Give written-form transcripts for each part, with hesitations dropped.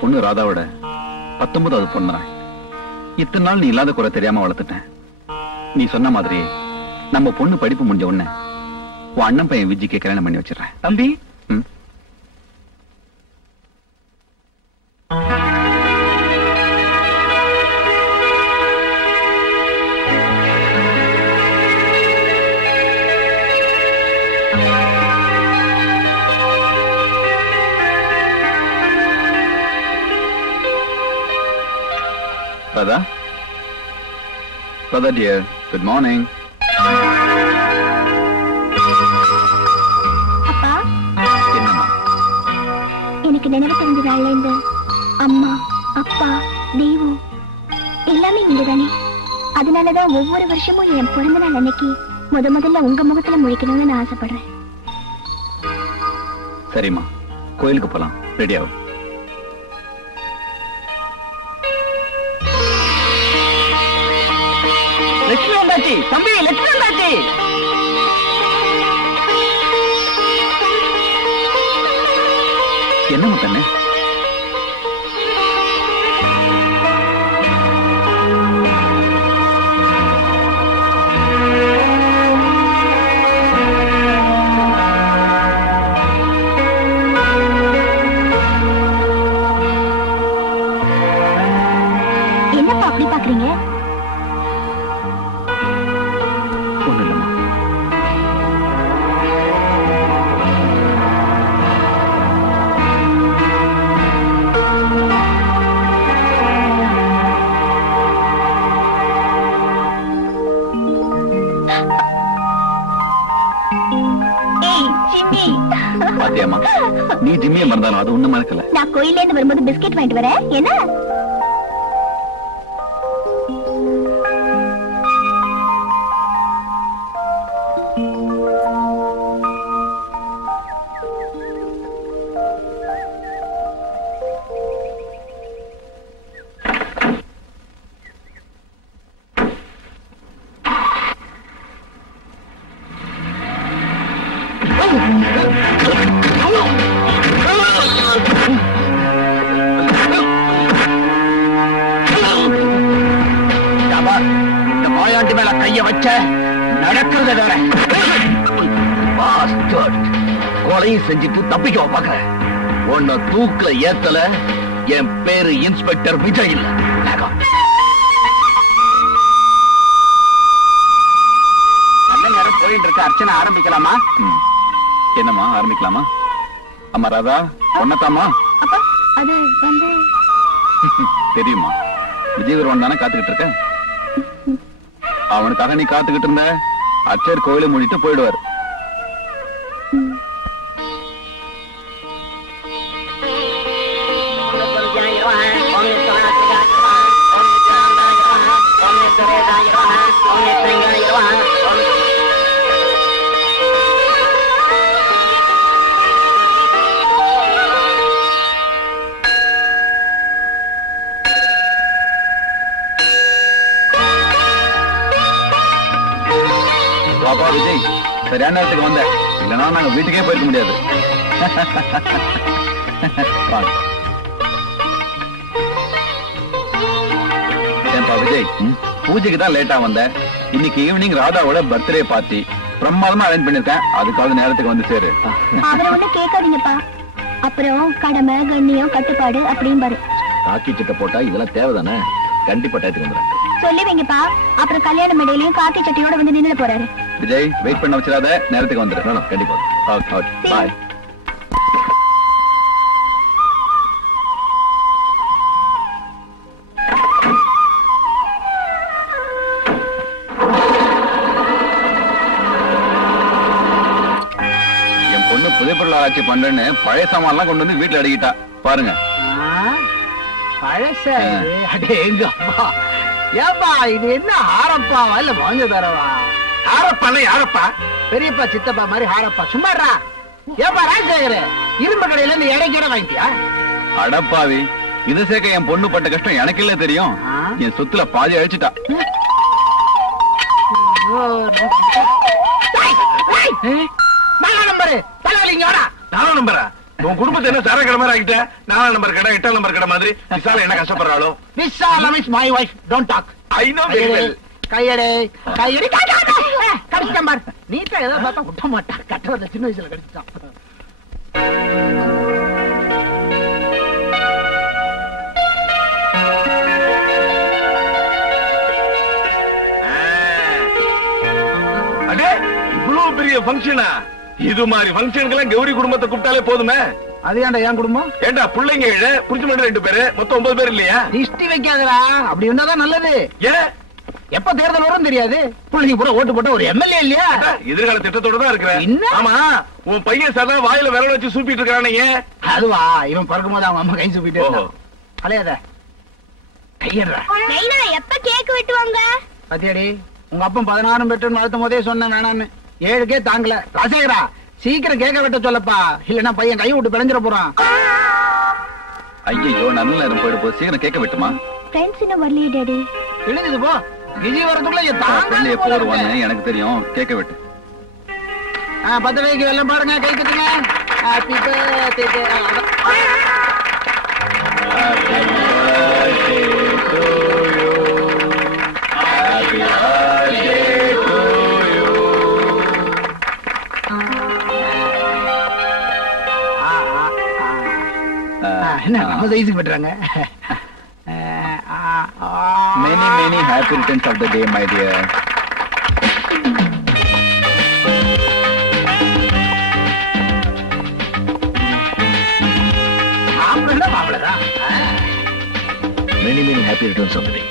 பொண்ணு ராதாவோட 19வது பொண்ணுறான். இத்தனை நாள் நீ இல்லாத குறை தெரியாம வளர்த்துட்டேன். நீ சொன்ன மாதிரி நம்ம பொண்ணு படிப்பு முடிஞ்ச உடனே உன் அண்ணன் பையன் விஜிக்கு கல்யாணம் பண்ணி வச்சிடறேன். தம்பி Radha? Radha dear, good morning. அப்பா, என்னம்மா? எனக்கு நினைவு தெரிஞ்ச நாள்ல இருந்து அம்மா, அப்பா, தெய்வம் எல்லாமே இங்கதானே. அதனாலதான் ஒவ்வொரு வருஷமும் என் பிறந்த நாள் அன்னைக்கு முதல்ல உங்க முகத்துல முழிக்கணும்னு நான் ஆசைப்படுறேன். சரிம்மா, கோயிலுக்கு போலாம். ரெடி ஆகும். லட்சுமி வந்தாச்சு. தம்பி லட்சுமி வந்தாச்சு. என்னம்மா கண்ணு? என்னப்பா அப்படி பாக்குறீங்க? பாத்தியாமா, நீ ஜிம்மிய மறந்தாலும் அது ஒண்ணு மறக்கல. நான் கோயில இருந்து வரும்போது பிஸ்கெட் வாங்கிட்டு வரேன். என்ன இந்த மாயாண்டி மேல கைய வச்ச நடக்கிறத வேற. கொலையும் செஞ்சுட்டு தப்பிக்க பாக்குற. உன்னை தூக்க ஏத்தல. என் பேரு இன்ஸ்பெக்டர் விஜய் இல்ல. நல்ல நேரம் போயிட்டு இருக்க. அர்ச்சனை ஆரம்பிக்கலாமா? என்னம்மா ஆரம்பிக்கலாமா? அம்மா ராதா, பொண்ணத்தாமா? அப்பா, அது வந்து தெரியுமா, விஜய் வருவான் தானே காத்துக்கிட்டு இருக்க. அவனுக்காக நீ காத்துக்கிட்டு இருந்த. அச்சர் கோயிலை மூடிட்டு போயிடுவார். பாப்பா விஜய், சரியான நேரத்துக்கு வந்த. இல்லைன்னா நாங்க வீட்டுக்கே போயிருக்க முடியாது. ஏன்பா விஜய், பூஜைக்கு தான் லேட்டா வந்த. இன்னைக்கு ஈவினிங் ராதாவோட பர்த்டே பார்ட்டி பிரமாதமா அரேஞ்ச் பண்ணிருக்கேன். அதுக்காவது நேரத்துக்கு வந்து சேரு. அவரை ஒண்ணு கேட்காதீங்கப்பா. அப்புறம் கடமை, கண்ணியம், கட்டுப்பாடு அப்படின்னு பாரு. காக்கி சட்டை போட்டா இதெல்லாம் தேவைதானே? கண்டிப்பா டயத்துக்கு வந்துடுறேன். சொல்லி வைங்கப்பா. அப்புறம் கல்யாண மேடையிலையும் காக்கி சட்டையோட வந்து நின்று போறாரு. விஜய், வெயிட் பண்ண வச்சிடாத, நேரத்துக்கு வந்துடு. கண்டிப்பா. பாய். என் பொண்ணு புதைப்பொருள் ஆராய்ச்சி பண்றேன்னு பழைய சாமான்லாம் கொண்டு வந்து வீட்டுல அடக்கிட்டா பாருங்க. பழச எங்க அப்பா. ஏப்பா இது என்ன ஹாரப்பாவா இல்ல வாங்க தரவா? ஹாரப்பால யாரப்பா? பெரியப்பா சித்தப்பா மாதிரி ஹாரப்பா. சும்மாடா. ஏப்பா ராஜசேகர், இரும்பு கடையில இருந்து இடைக்கடை வாங்கிட்டியா? அடப்பாவி, இது சேர்க்க என் பொண்ணு பட்ட கஷ்டம் எனக்கு இல்ல தெரியும். என் சொத்துல பாதி அழிச்சிட்டா. நம்பரு தலைவலிங்க வாடா. நாலு நம்பரா? உன் குடும்பத்தை என்ன சார கடை மாதிரி ஆகிட்ட? 4 நம்பர் கடை 8 நம்பர் கடை மாதிரி விசால என்ன கஷ்டப்படுறாளோ? Visalam is my wife, don't talk. I know very well. கையடே கையடி கடிச்சிட்டான் பார். நீட்டா ஏதோ பார்த்தா விட்ட மாட்டான். கட்டவரல சின்ன வயசுல கடிச்சிட்டான். அடே இவ்வளவு பெரிய ஃபங்க்ஷனா? இது மாதிரி ஃபங்க்ஷனுக்கெல்லாம் கௌரி குடும்பத்தை கூப்பிட்டாலே போதுமே. அது ஏன்டா என் குடும்பம்? ஏண்டா பிள்ளைங்க 7, புடிச்சு மட்டும் 2 பேரு, மொத்தம் 9 பேர் இல்லையா? திஷ்டி வைக்காதடா. அப்படி இருந்தாதான் நல்லது. ஏன் எப்ப தேர்தல் வரும் தெரியாது. பிள்ளைங்க பூரா ஓட்டு போட்ட ஒரு எம்எல்ஏ இல்லையா? எதிர்கால திட்டத்தோட தான் இருக்கிறேன். என்ன? ஆமா, உன் பையன் சதா வாயில விரல வச்சு சூப்பிட்டு இருக்கானே. அதுவா, இவன் பிறக்கும் போது அவங்க அம்மா கை சூப்பிட்டு இருந்தான். அலையாத கையடுறா. எப்ப கேக் வெட்டுவாங்க? பத்தியாடி, உங்க அப்பன் 16 பெற்றுன்னு வளர்த்தும் போதே சொன்னேன் வேணான்னு. 7க்கே தாங்கல. ராசேகரா சீக்கிரம் கேட்க வெட்ட சொல்லப்பா, இல்லன்னா பையன் கை விட்டு பிழைஞ்சிட போறான். ஐயோ நல்ல நேரம் போயிடு போ, சீக்கிரம் கேட்க விட்டுமா. ஃப்ரெண்ட்ஸ் இன்னும் வரலையே டாடி. எழுதுது போ. விஜய் வரதுக்குள்ள ஃப்ரெண்ட் எப்போ வருவான்னு எனக்கு தெரியும், கேட்க விட்டு. 10 வயசுக்கு வெள்ளம் பாருங்க, கை கட்டுங்க. Happy birthday. என்ன நம்ம சைஸுக்கு பண்றாங்க. Many happy returns of the day, my dear. மாப்பிள்ளதான். Many happy returns of the day.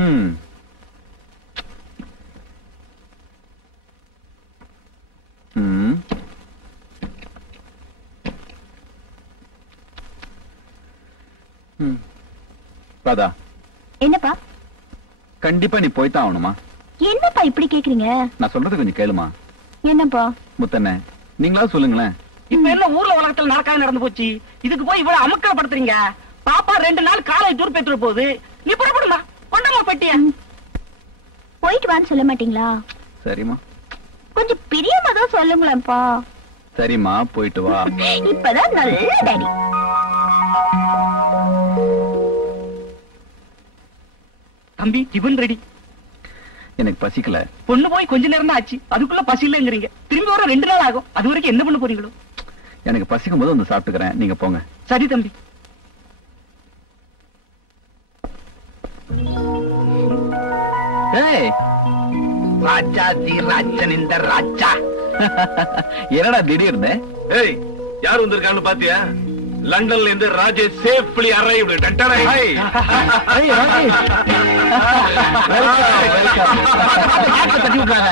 ம். ம். ம். ராதா, என்னப்பா கண்டிப்பா நீ போய்தான் ஆகணுமா? என்னப்பா இப்படி கேக்குறீங்க? நான் சொல்றது கொஞ்சம் கேளுமா. என்னப்பா? முத்தண்ணே, நீங்களா சொல்லுங்களேன். இப்ப என்ன ஊர்ல உலகத்துல நடக்காது நடந்து போச்சு, இதுக்கு போய் இவ்வளவு அமுக்கப்படுத்துறீங்க? பாப்பா 2 நாள் காலேஜ் டூர் போயிட்டு போகுது, நீ புறப்படுமா? கொண்டமா பெட்டிய போயிட்டு வான்னு சொல்ல மாட்டீங்களா? சரிம்மா. கொஞ்சம் பிரியமா தான் சொல்லுங்களேன்ப்பா. சரிம்மா, போயிட்டு வா. இப்பதான் நல்ல டாடி. தம்பி, டிபன் ரெடி. எனக்கு பசிக்கல. பொண்ணு போய் கொஞ்ச நேரம் தான் ஆச்சு, அதுக்குள்ள பசி இல்லைங்கிறீங்க. திரும்பி வர 2 நாள் ஆகும், அது வரைக்கும் என்ன பண்ண போறீங்களோ? எனக்கு பசிக்கும் போது வந்து சாப்பிட்டுக்கிறேன், நீங்க போங்க. சரி தம்பி. ஏய், ராஜாதி ராஜன் இந்த ராஜா. என்னடா திடீர்னு? ஏய், யார் வந்திருக்கான்னு பாத்தியா? லண்டன்ல இருந்து ராஜேஷ் சேஃப்லி அரைவ்டு. டட்டரை ஹை. ஏய், ராஜேஷ். தட்டி விட்டுறாங்க.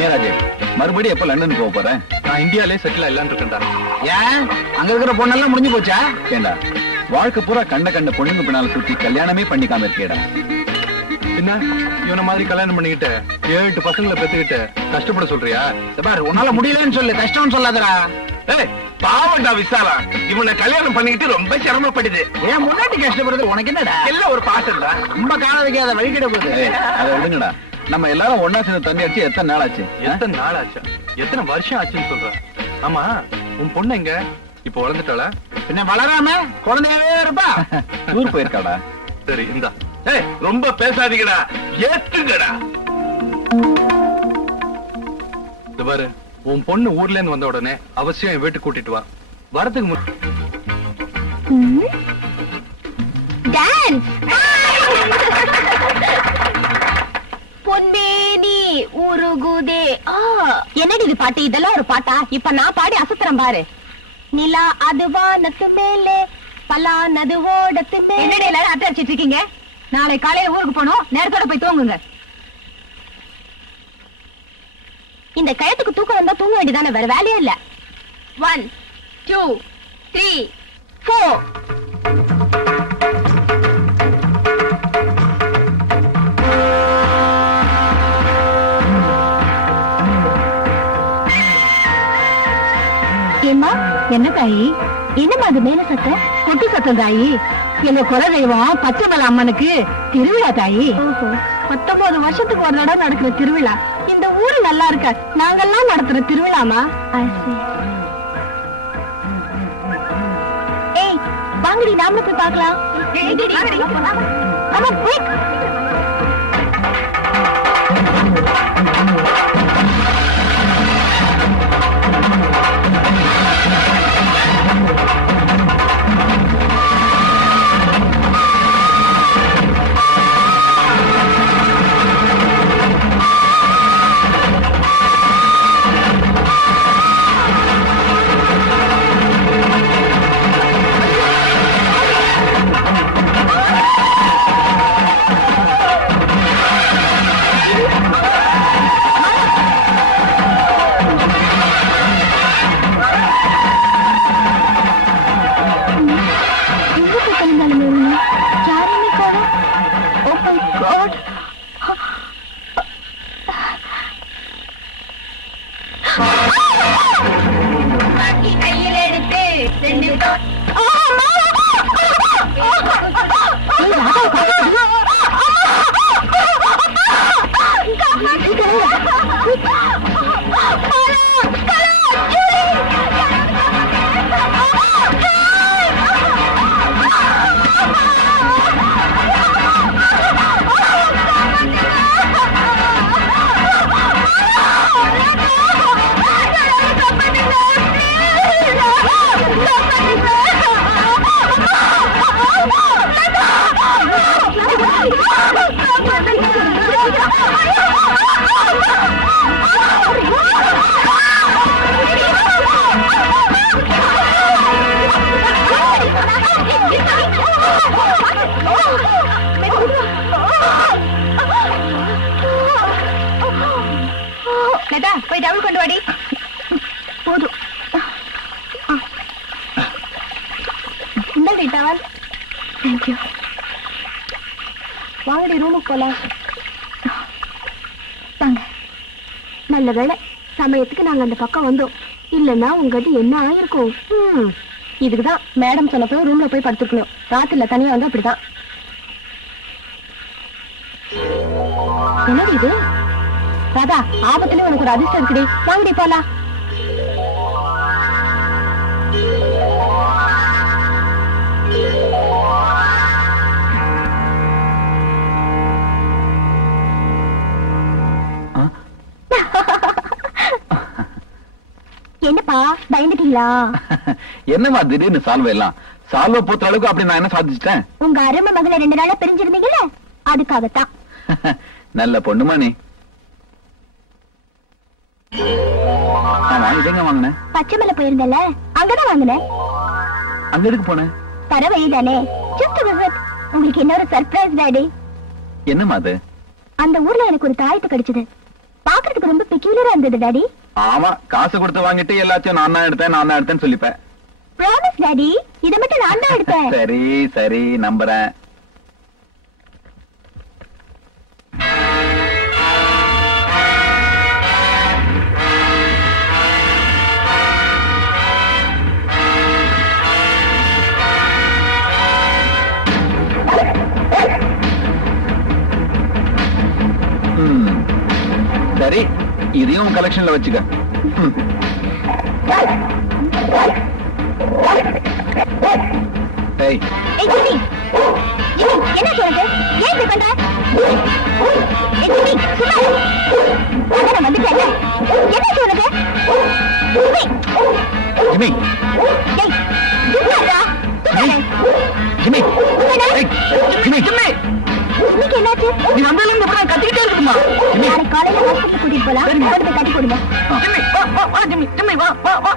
ஏ ராஜேஷ், மறுபடியும் எப்ப லண்டன் போக போறேன்? நான் இந்தியாலே செட்டில் ஆயிடலான்னு இருக்கேன்டா. ஏன் அங்க இருக்கிற பொண்ணெல்லாம் முடிஞ்சு போச்சா? ஏண்டா, வாழ்க்கை பூரா கண்ட பொண்ணுங்க பின்னால சுத்தி கல்யாணமே பண்ணிக்காம இருக்கேடா. என்ன இவன மாதிரி கல்யாணம் பண்ணிக்கிட்டு 7-8 பசங்களை பெத்துக்கிட்டு கஷ்டப்பட சொல்றியா? பாரு, உன்னால முடியலன்னு சொல்லு, கஷ்டம்னு சொல்லாதடா. ஏய், பாவண்டா விசாலா, இவனை கல்யாணம் பண்ணிக்கிட்டு ரொம்ப சிரமப்படுது. ஏன் முன்னாடி கஷ்டப்படுறது உனக்கு என்னடா? எல்லாம் ஒரு பாசம் தான். ரொம்ப காண வைக்காத வழிகிட போகுது. ஏய், அதை விடுங்கடா. நம்ம எல்லாரும் ஒன்னா சேர்ந்து தண்ணி அடிச்சு எத்தனை நாள் ஆச்சு? எத்தனை நாள் ஆச்சு? எத்தனை வருஷம் ஆச்சுன்னு சொல்ற? ஆமா, உன் பொண்ணு எங்க? இப்ப வளர்ந்துட்டாளா? என்ன வளராம குழந்தையாவே இருப்பா? ஊர் போயிருக்காடா. சரி, இந்தா. ஏய், ரொம்ப பேசாதீங்கடா, ஏத்துங்கடா. இது பாரு, உன் பொண்ணு ஊர்ல இருந்து வந்த உடனே அவசியம் என் வீட்டுக்கு கூட்டிட்டு வா. வரதுக்கு டான்ஸ். பொன்மேனி உருகுதே. என்னடி இது பாட்டு? இதெல்லாம் ஒரு பாட்டா? இப்ப நான் பாடி அசத்துறேன் பாரு. நிலா அது வானத்து மேலே, பலானது ஓடத்து மேலே. என்னடி எல்லாரும் அட்டை அடிச்சிட்டு இருக்கீங்க? நாளை காலையில ஊருக்கு போனோம், நேரத்தோட போய் தூங்குங்க. இந்த கயத்துக்கு தூக்கம் வந்தா தூங்க வேண்டியதானே, வேற வேலையே இல்ல. 1 2 3 4. ஏம்மா, என்ன தாயி? என்னமா அது மேல சத்தம்? கொட்டு சத்தம் தாயி. எங்க குலதெய்வம் பச்சைமலை அம்மனுக்கு திருவிழா தாயி. 19 வருஷத்துக்கு ஒரு தடவை நடக்கிற திருவிழா. இந்த ஊரு நல்லா இருக்க, நாங்கெல்லாம் நடத்துற திருவிழாமா? ஏய், வாங்கடி, நாமளும் போய் பார்க்கலாம். ஆமா, quick. டவுல் கொண்டு வாடி. போதும். இந்த டவல். தேங்க்யூ. வாங்கடி ரூமுக்கு போலாம். வாங்க. நல்ல வேளை சமயத்துக்கு நாங்க அந்த பக்கம் வந்தோம். இல்லன்னா உங்ககிட்ட என்ன ஆயிருக்கும். இதுக்குதான் மேடம் சொன்னப்போ ரூம்ல போய் படுத்துக்கணும். ராத்திரில தனியா வந்து அப்படிதான். என்னடி இது? ராதா, ஆபத்துல உனக்கு ஒரு அதிர்ஷ்டம் இருக்குடி. வாங்கடி போலாம். என்னப்பா பயந்துட்டீங்களா? என்னமா திடீர்னு சால்வை எல்லாம்? சால்வை போத்த அளவுக்கு அப்படி நான் என்ன சாதிச்சிட்டேன்? உங்க அருமை மகளை 2 நாளா பிரிஞ்சிருந்தீங்கல்ல, அதுக்காகத்தான். நல்ல பொண்ணுமா நீ. இதெங்க வாங்கினேன்? பச்சைமலை போயிருந்தல, அங்கதான் வாங்கினேன். அங்க எதுக்கு போனேன்? தர வழிதானே. Just visit. உங்களுக்கு இன்னொரு சர்ப்ரைஸ் டாடி. என்னமா அது? அந்த ஊர்ல எனக்கு ஒரு தாயத்து கிடைச்சது. பாக்குறதுக்கு ரொம்ப பெக்யூலரா இருந்தது டாடி. ஆமா, காசு கொடுத்து வாங்கிட்டு எல்லாத்தையும் நான் தான் எடுத்தேன்னு சொல்லிப்பேன். ப்ராமிஸ் டாடி, இத மட்டும் நான் தான் எடுத்தேன். சரி சரி, நம்புறேன். சரி, இதையும் கலெக்ஷன்ல வச்சுக்க. ஏய் ஜிம்மி, ஜிம்மி என்ன சொல்றது? ஏன் இப்படி பண்ற? ஏய் ஜிம்மி, சும்மா அட நான் வந்துட்டேன். என்ன சொல்றது? ஜிம்மி, ஏய் சும்மாடா. ஜிம்மி, ஏய் ஜிம்மி, ஜிம்மி, இன்னைக்கு என்னாச்சு? நீ வந்ததுல இருந்து அப்புறம் கத்திக்கிட்டே இருக்குமா? நாளை காலையில ஹாஸ்பிட்டல் கூட்டிட்டு போலாம். கொண்டு கட்டி கொடுங்க. ஜிம்மி வா வா வா ஜிம்மி, ஜிம்மி வா வா வா.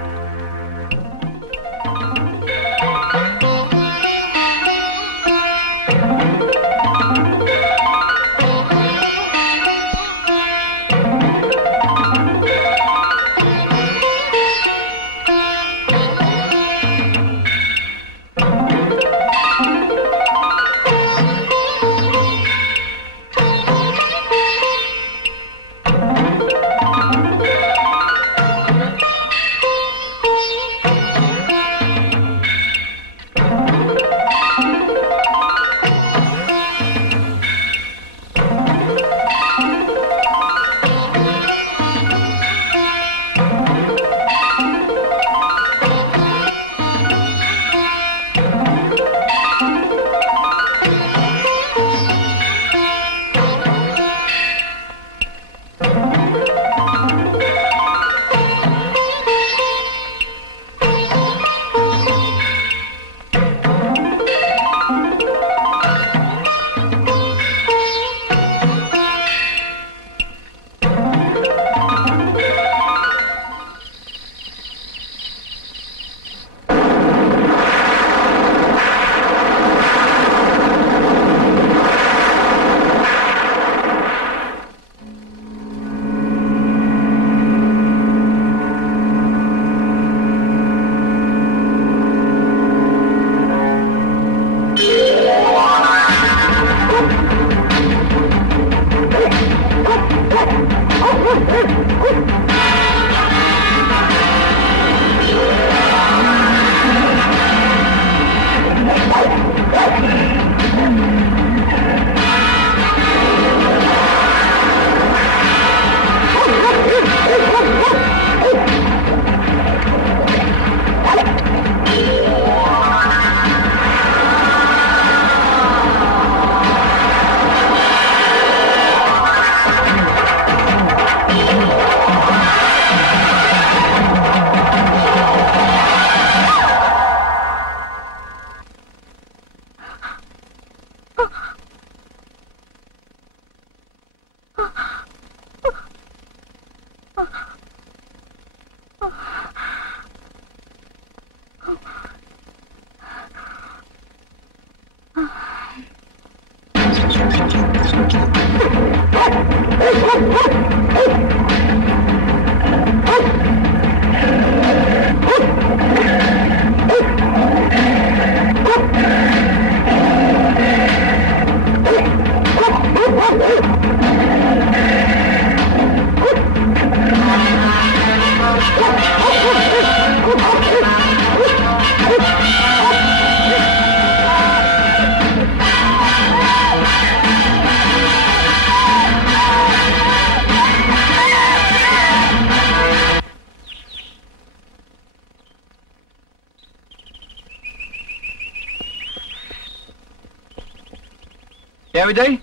ஏ விஜய்,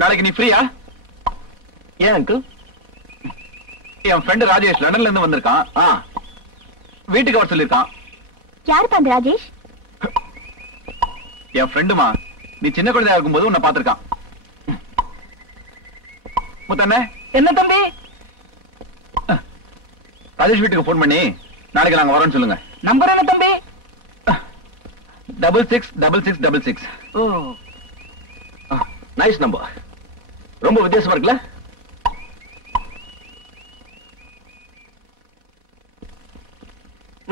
நாளைக்கு நீ ஃப்ரீயா? ஏன் அங்கிள்? என் ஃப்ரெண்டு ராஜேஷ் லண்டன்ல இருந்து வந்திருக்கான். வீட்டுக்கு வர சொல்லிருக்கான். யாருப்பா அந்த ராஜேஷ்? என் ஃப்ரெண்டுமா, நீ சின்ன குழந்தையா இருக்கும்போது உன்னை பாத்திருக்கான். முத்தண்ணே, என்ன தம்பி? ராஜேஷ் வீட்டுக்கு போன் பண்ணி நாளைக்கு நாங்க வரோம்னு சொல்லுங்க. நம்பர் என்ன தம்பி? 666666. Nice number. ரொம்ப வித்தியாசமா இருக்குல்ல?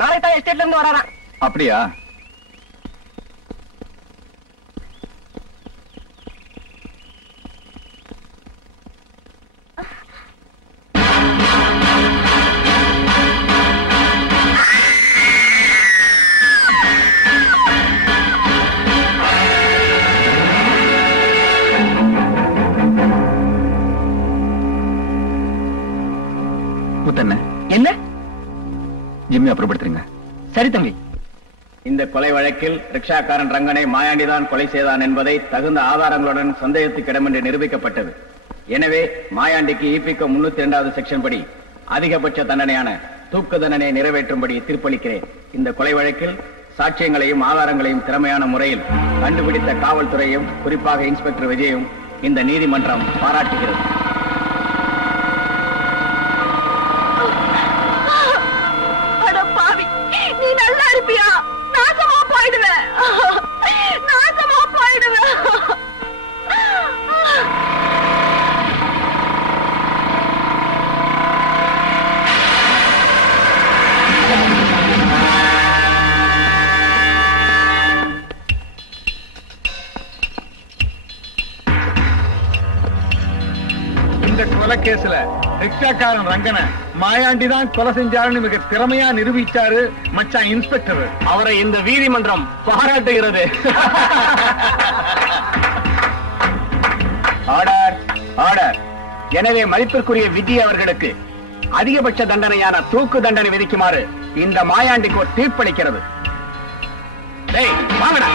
நாளை தான் எஸ்டேட்ல இருந்து வராராம். அப்படியா? முத்தண்ணே, என்ன? ஜிம்மி அப்புறப்படுத்துறீங்க. சரி தம்பி. இந்த கொலை வழக்கில் ரிக்ஷாக்காரன் ரங்கனை மாயாண்டிதான் கொலை செய்தான் என்பதை தகுந்த ஆதாரங்களுடன் சந்தேகத்துக்கிடமின்றி நிரூபிக்கப்பட்டது. எனவே மாயாண்டிக்கு ஈபிகோ 302வது செக்ஷன் படி அதிகபட்ச தண்டனையான தூக்கு தண்டனையை நிறைவேற்றும்படி தீர்ப்பளிக்கிறேன். இந்த கொலை வழக்கில் சாட்சியங்களையும் ஆதாரங்களையும் திறமையான முறையில் கண்டுபிடித்த காவல்துறையும் குறிப்பாக இன்ஸ்பெக்டர் விஜயும் இந்த நீதிமன்றம் பாராட்டுகிறது. நீ நல்லா இருப்பியா? நாசமா போயிடுவேன், நாசமா போயிடுவேன். இந்த கொலை கேஸ்ல ரிக்ஷாக்காரன் ரங்கனை மாயாண்டி தான் கொலை செஞ்சாருன்னு மிக திறமையா நிரூபிச்சாரு மச்சான் இன்ஸ்பெக்டர். அவரை இந்த நீதிமன்றம் பாராட்டுகிறது. Order, order. எனவே மதிப்பிற்குரிய விஜய் அவர்களுக்கு அதிகபட்ச தண்டனையான தூக்கு தண்டனை விதிக்குமாறு இந்த மாயாண்டிக்கு ஒரு தீர்ப்பளிக்கிறது. டேய் வாங்கடா.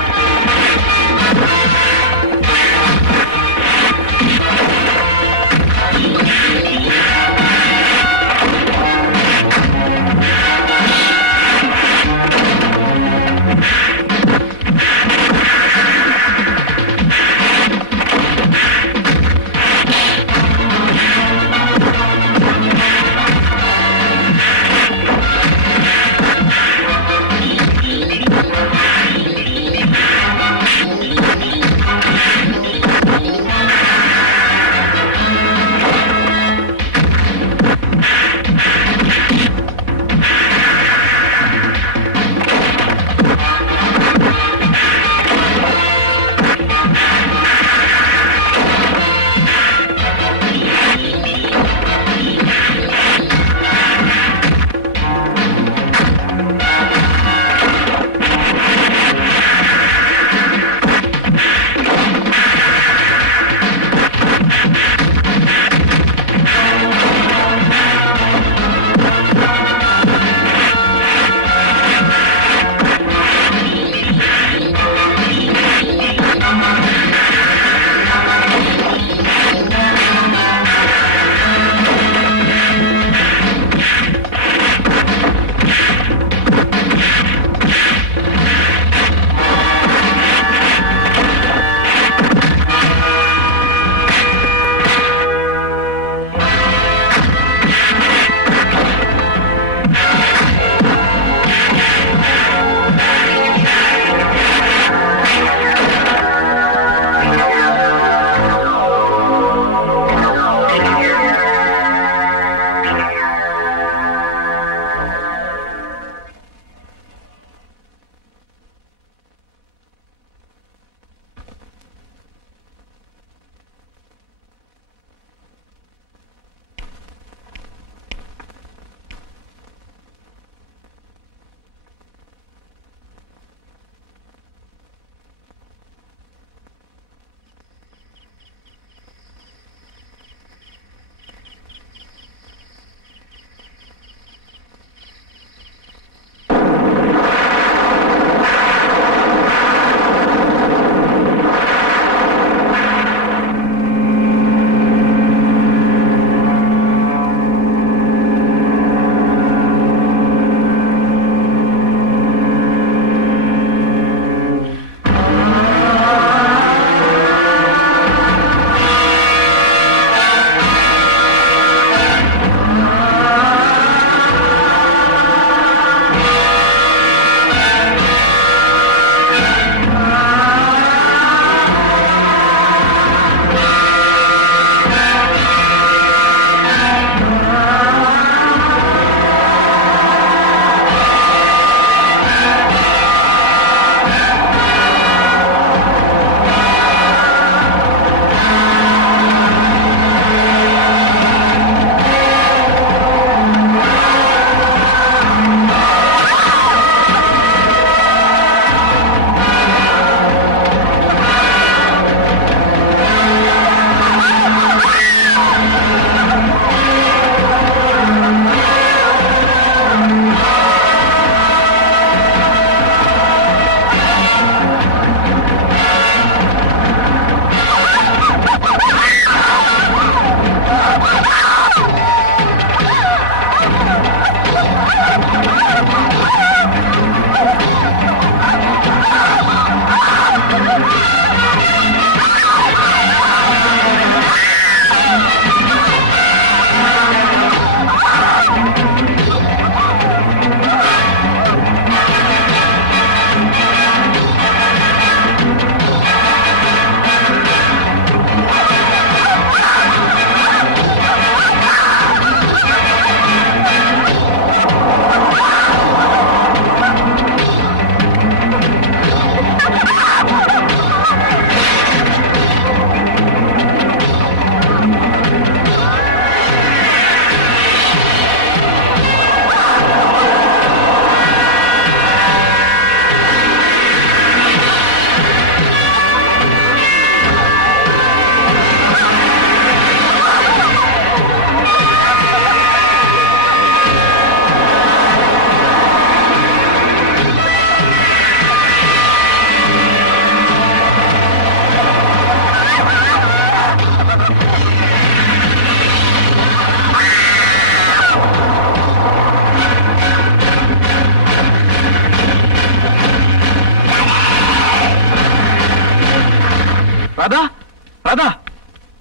ராதா,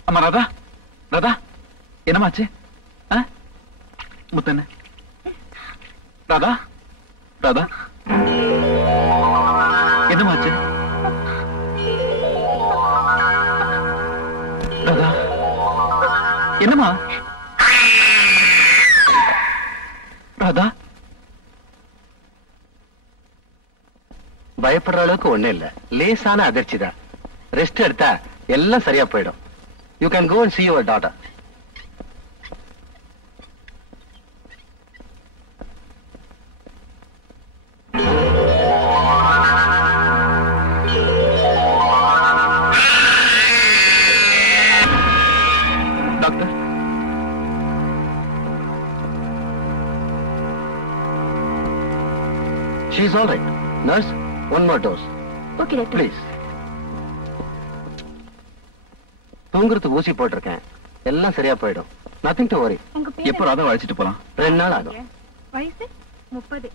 அம்மா ராதா, ராதா, என்னமாச்சு? முத்தண்ண, ராதா, ராதா, என்னமாச்சு? ராதா, என்னமா? ராதா, பயப்படுற அளவுக்கு ஒண்ணு இல்ல, லேசான அதிர்ச்சி தான். ரெஸ்ட் எடுத்தா எல்லாம் சரியா போயிடும். You can go and see your daughter. Doctor, she is all right. Nurse, one more dose. Okay doctor. Please. தூங்குறதுக்கு ஊசி போட்டிருக்கேன், எல்லாம் சரியா போயிடும். Nothing to worry. உங்க பேர் எப்போ ராதா அழைச்சிட்டு போலாம்? 2 நாள் ஆகும். வயசு 30.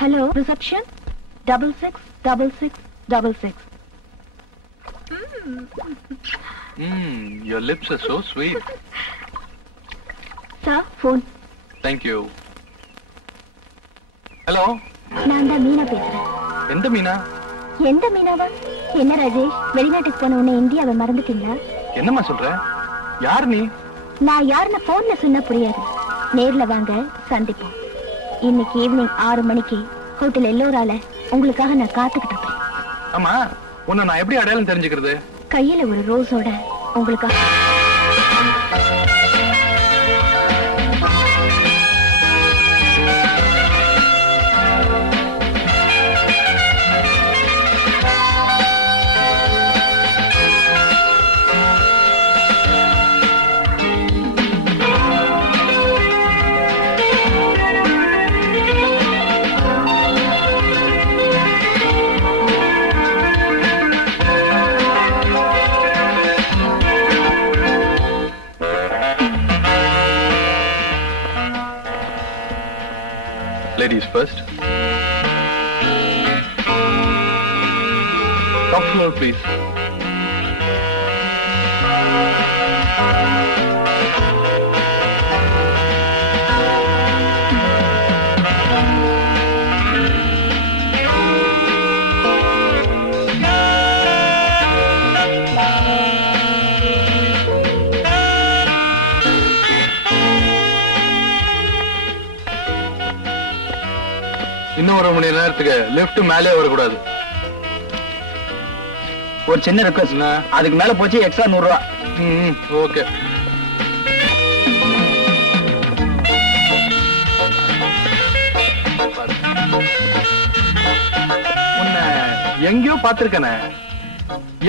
Hello, reception. 666666. Your lips are so sweet. Sir, phone. Thank you. Hello, நான் தான் மீனா பேசுறேன். எந்த மீனா? எந்த மீனாவா? என்ன ராஜேஷ், வெளிநாட்டுக்கு போன உடனே இந்தியாவை மறந்துட்டீங்களா? என்னம்மா சொல்ற? யார் நீ? நான் யாருன்னு போன்ல சொன்னா புரியாது. நேர்ல வாங்க, சந்திப்போம். இன்னைக்கு ஈவினிங் 6 மணிக்கு ஹோட்டல் எல்லோரால உங்களுக்காக நான் காத்துக்கிட்டு இருக்கேன். ஆமா, உன்னை நான் எப்படி அடையாளம் தெரிஞ்சுக்கிறது? கையில ஒரு ரோஸோட உங்களுக்காக. Ladies first. Top floor, please. இன்னும் 1 மணி நேரத்துக்கு லிஃப்ட் மேலே வரக்கூடாது. ஒரு சின்ன ரெக்வஸ்ட், அதுக்கு மேல போச்சு எக்ஸ்ட்ரா 100 ரூபா. ஓகே. உன்னை எங்கேயோ பார்த்திருக்கனே,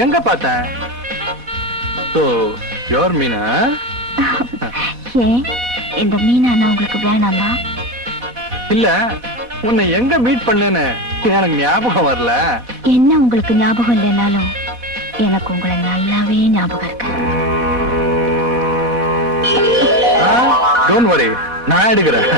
எங்க பார்த்தேன்? So, you're Meena? ஏன் இந்த மீனா உங்களுக்கு வேணாமா? இல்ல, உன்னை எங்க மீட் பண்ணேன்னு எனக்கு ஞாபகம் வரல. என்ன உங்களுக்கு ஞாபகம் இல்லைனாலும் எனக்கு உங்களை நல்லாவே ஞாபகம் இருக்கு. டோன்ட் வரி, நான் எடுக்கிறேன்.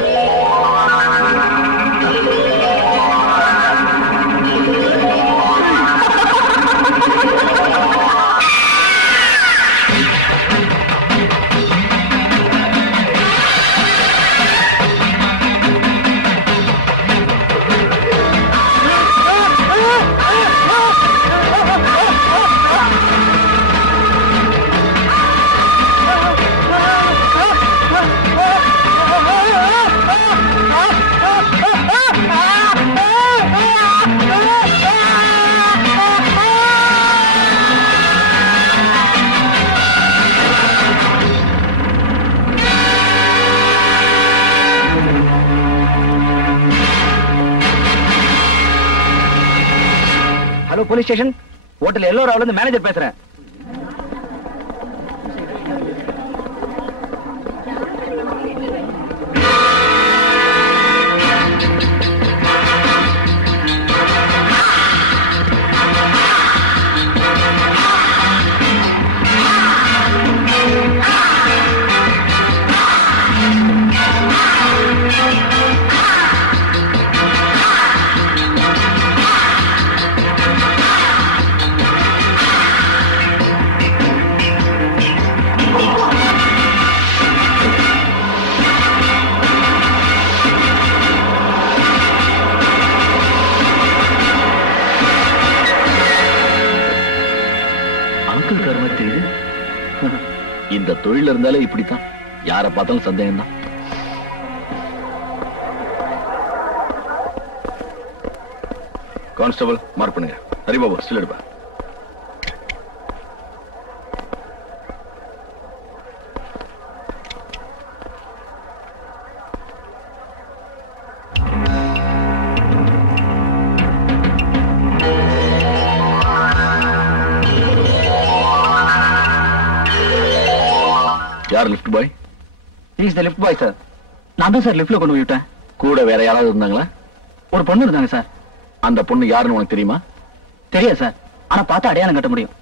Police station? ஹோட்டல் எல்லோராவில இருந்து மேனேஜர் பேசுறேன். இந்த தொழில் இருந்தாலே இப்படித்தான், யார பார்த்தாலும் சந்தேகம் தான். கான்ஸ்டபிள் மார்க் பண்ணுங்க. ஹரிபாபு ஸ்டில் எடுப்பா. யார் lift bye? Is the lift bye sir. நான் தான் சார் லிஃப்ட்ல கொண்டு போய் விட்டேன். கூட வேற யாராவது இருந்தாங்களா? ஒரு பொண்ணு இருந்தாங்க சார். அந்த பொண்ணு யாருன்னு உனக்கு தெரியுமா? தெரியாது சார், ஆனா பார்த்தா அடையாளம் கட்ட முடியும்.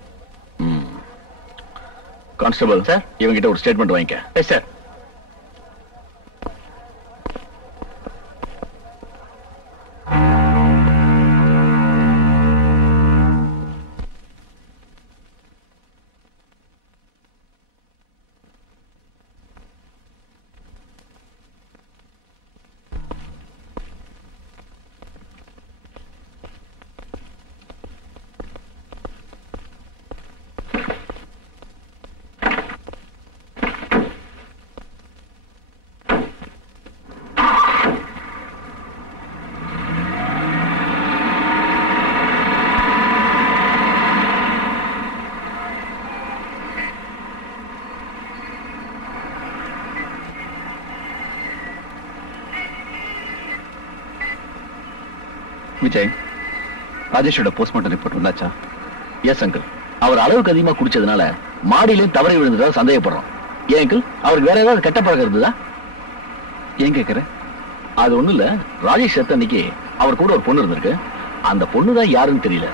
கான்ஸ்டபிள் சார், இவங்கிட்ட ஒரு ஸ்டேட்மெண்ட் வாங்கிக்க. Yes sir. விஜய், ராஜேஷோட போஸ்ட்மார்ட்டம் ரிப்போர்ட் வந்தாச்சா? Yes uncle. அவர் அளவுக்கு அதிகமா குடிச்சதுனால மாடியிலும் தவறி விழுந்ததா சந்தேகப்படுறோம். ஏன் அங்கிள், அவருக்கு வேற ஏதாவது கெட்ட பழக்கம் இருந்ததா? ஏன் கேட்கிற? அது ஒண்ணு இல்ல, ராஜேஷ் செத்த அன்னைக்கு அவர் கூட ஒரு பொண்ணு இருந்திருக்கு. அந்த பொண்ணுதான் யாருன்னு தெரியல.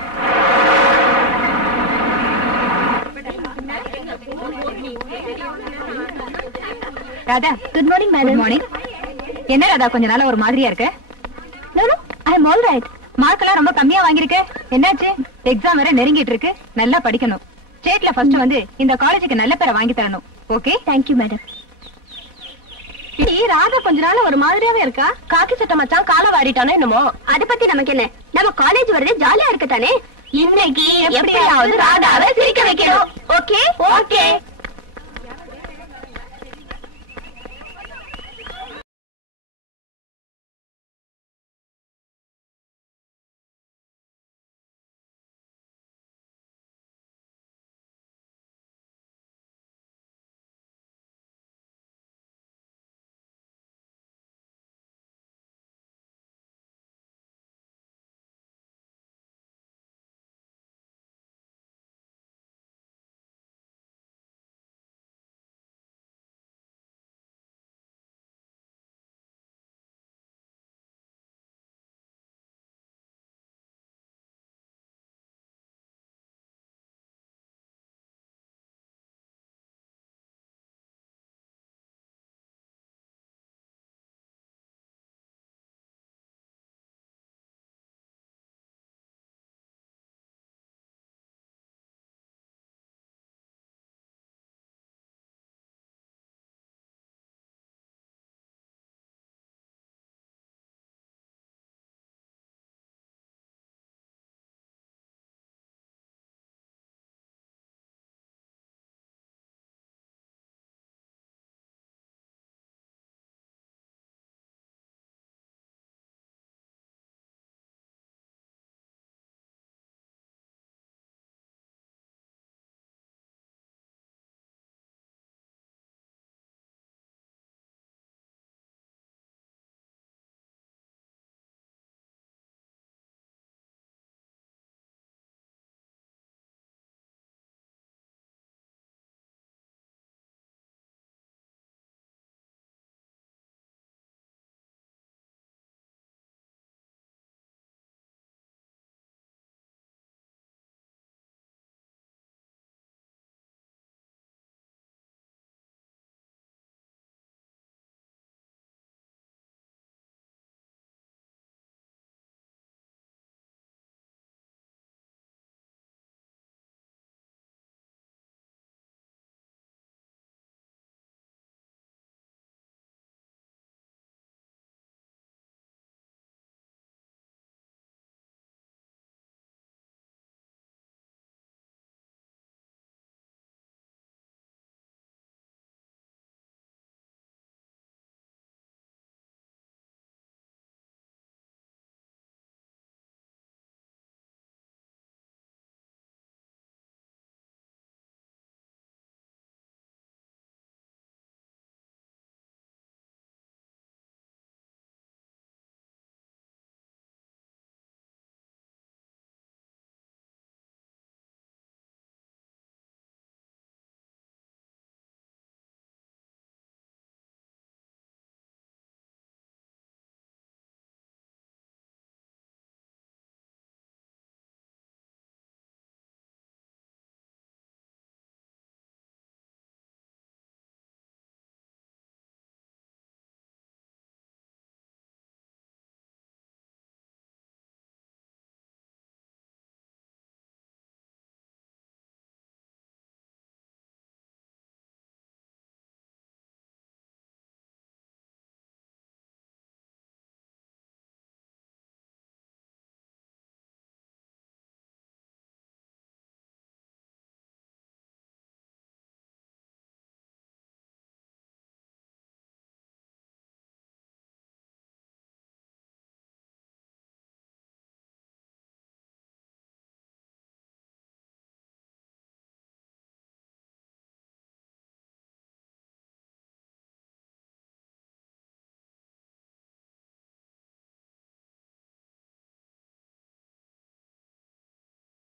Radha, good morning madam. Good morning. என்ன ராதா கொஞ்ச நாளா ஒரு மாதிரியா இருக்க? நோ நோ, ஐ அம் ஆல் ரைட். மார்க் எல்லாம் ரொம்ப கம்மியா வாங்கிருக்க. என்னாச்சு? எக்ஸாம் வேற நெருங்கிட்டு இருக்கு. நல்லா படிக்கணும். ஸ்டேட்ல ஃபர்ஸ்ட் வந்து இந்த காலேஜுக்கு நல்ல பேரை வாங்கி தரணும். Okay? Thank you madam. Radha கொஞ்ச நாள் ஒரு மாதிரியாவே இருக்கா. காக்கி சட்டை மச்சான் காலை வாரிட்டானோ என்னமோ. அத பத்தி நமக்கு என்ன? நம்ம காலேஜ் வரதே ஜாலியா இருக்கத்தானே. இன்னைக்கு எப்படியாவது ராதாவை சிரிக்க வைக்கணும். Okay okay.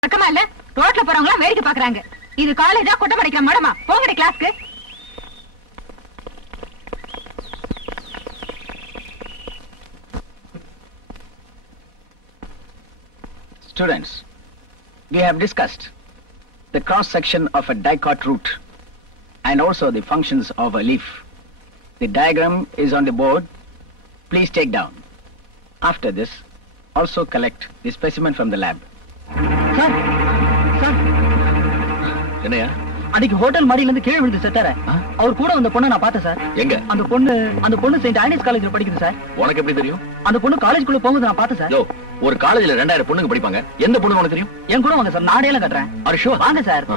பக்கமா இல்ல, ரோட்ல போறவங்க வேடிக்கை பாக்குறாங்க. இது காலேஜா கொட்டை படிக்கிற மடமா? போங்கடி கிளாஸ்க்கு. Students, we have discussed the cross section of a dicot root and also the functions of a leaf. The diagram is on the board. Please take down. After this, also collect the specimen from the lab. Sir sir, என்னையா? அன்னைக்கு hotel மாடியில இருந்து கீழே விழுந்து செத்தார. அவர் கூட வந்த பொண்ணை நான் பார்த்தேன் சார். எங்க? அந்த பொண்ணு செயின்ட் ஆனிஸ் காலேஜ்ல படிக்குது சார். உனக்கு எப்படி தெரியும்? அந்த பொண்ணு காலேஜ்க்குள்ள போகும்போது நான் பார்த்தேன் சார். யோ, ஒரு காலேஜ்ல 2000 பொண்ணுங்க படிப்பாங்க. எந்த பொண்ணு உனக்கு தெரியும்? என் கூட வாங்க சார், நாடே எல்லாம் கட்டுறேன். Are you sure? வாங்க சார்.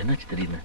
என்னாச்சு தெரியல.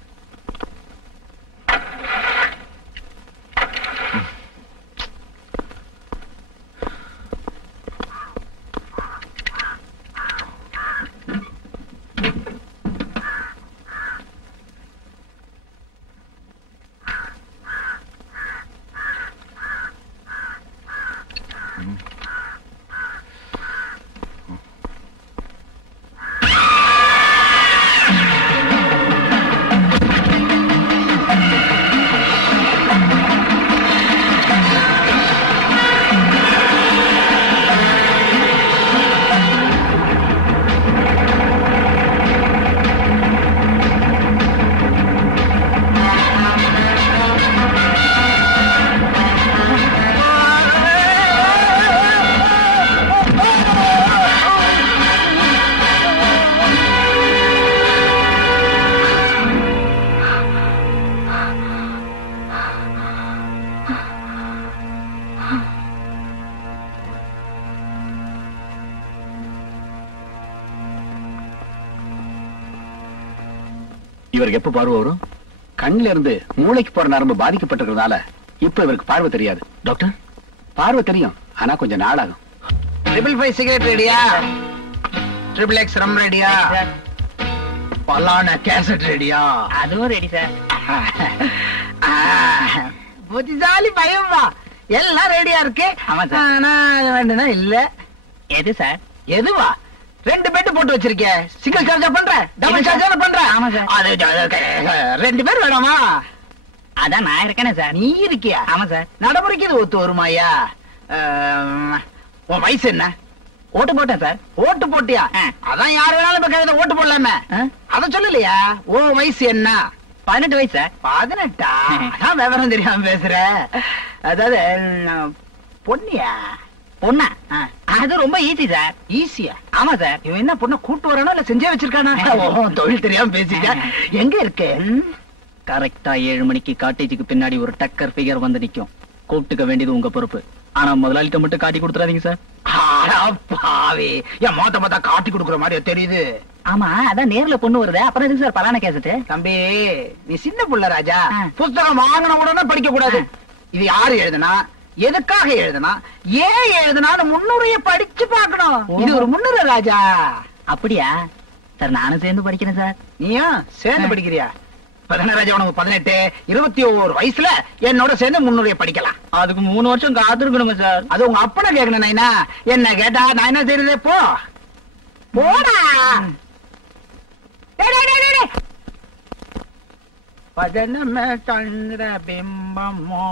இவருக்கு எப்ப பார்வை வரும்? கண்ணில இருந்து மூளைக்கு போற நரம்பு பாதிக்கப்பட்டிருக்கிறதுனால இப்ப இவருக்கு பார்வை தெரியாது. டாக்டர், பார்வை தெரியும், ஆனா கொஞ்சம் நாளாகும். 555 சிகரெட் ரெடியா? XXX ரம் ரெடியா? பலான கேசட் ரெடியா? அதுவும் ரெடி சார். புத்திசாலி பயமா, எல்லாம் ரெடியா இருக்கு. ஆமா சார். ஆனா வேண்டுனா இல்ல. எது சார்? எதுவா? 2 பெட் போட்டு வச்சிருக்க. சிங்கிள் சார்ஜா பண்ற, டபுள் சார்ஜா பண்ற? ஆமா சார். அது 2 பேர் வேணாமா? அதான் நான் இருக்கேனே சார். நீ இருக்கியா? ஆமா சார். நடைமுறைக்கு இது ஒத்து வருமாயா? உன் வயசு என்ன? ஓட்டு போட்டேன் சார். ஓட்டு போட்டியா? அதான் யார் வேணாலும் இப்ப கழுத ஓட்டு போடலாமே. அத சொல்லலையா? உன் வயசு என்ன? 18 வயசு சார். 18? அதான் விவரம் தெரியாம பேசுற. அதாவது பொண்ணியா? பொண்ணா? அது ரொம்ப ஈஸி சார். ஈஸியா? ஆமா சார். இவன் என்ன பொண்ணை கூட்டு வரானோ இல்ல செஞ்சே வச்சிருக்கானா? தொழில் தெரியாம பேசிட்ட. எங்க இருக்கு? கரெக்டா 7 மணிக்கு காட்டேஜுக்கு பின்னாடி ஒரு டக்கர் ஃபிகர் வந்து நிக்கும். கூப்பிட்டுக்க வேண்டியது உங்க பொறுப்பு. ஆனா முதலாளிட்ட மட்டும் காட்டி கொடுத்துறாதீங்க சார். பாவி, என் மொத்த காட்டி கொடுக்குற மாதிரி தெரியுது. ஆமா, அதான் நேர்ல பொண்ணு வருது. அப்புறம் எதுக்கு சார் பலான கேசட்டு? தம்பி, நீ சின்ன புள்ள ராஜா. புத்தகம் வாங்கின உடனே படிக்க கூடாது. இது யாரு எழுதுனா, எதுக்காக எழுதுனா, ஏன் எழுதுனாலும் முன்னுரைய படிச்சு பார்க்கணும். இது ஒரு முன்னுரை ராஜா. அப்படியா சார்? நானும் சேர்ந்து படிக்கிறேன் சார். நீயும் சேர்ந்து படிக்கிறியா? ராஜா, உனக்கு 18, 21 வயசுல என்னோட சேர்ந்து முன்னுரைய படிக்கலாம். அதுக்கு 3 வருஷம் காத்திருக்கணுங்க சார். அது உங்க அப்பனை கேட்கணும். நைனா என்ன கேட்டா நான் என்ன தெரியுது? போ போடா. பஜனமே சந்திர பிம்பமோ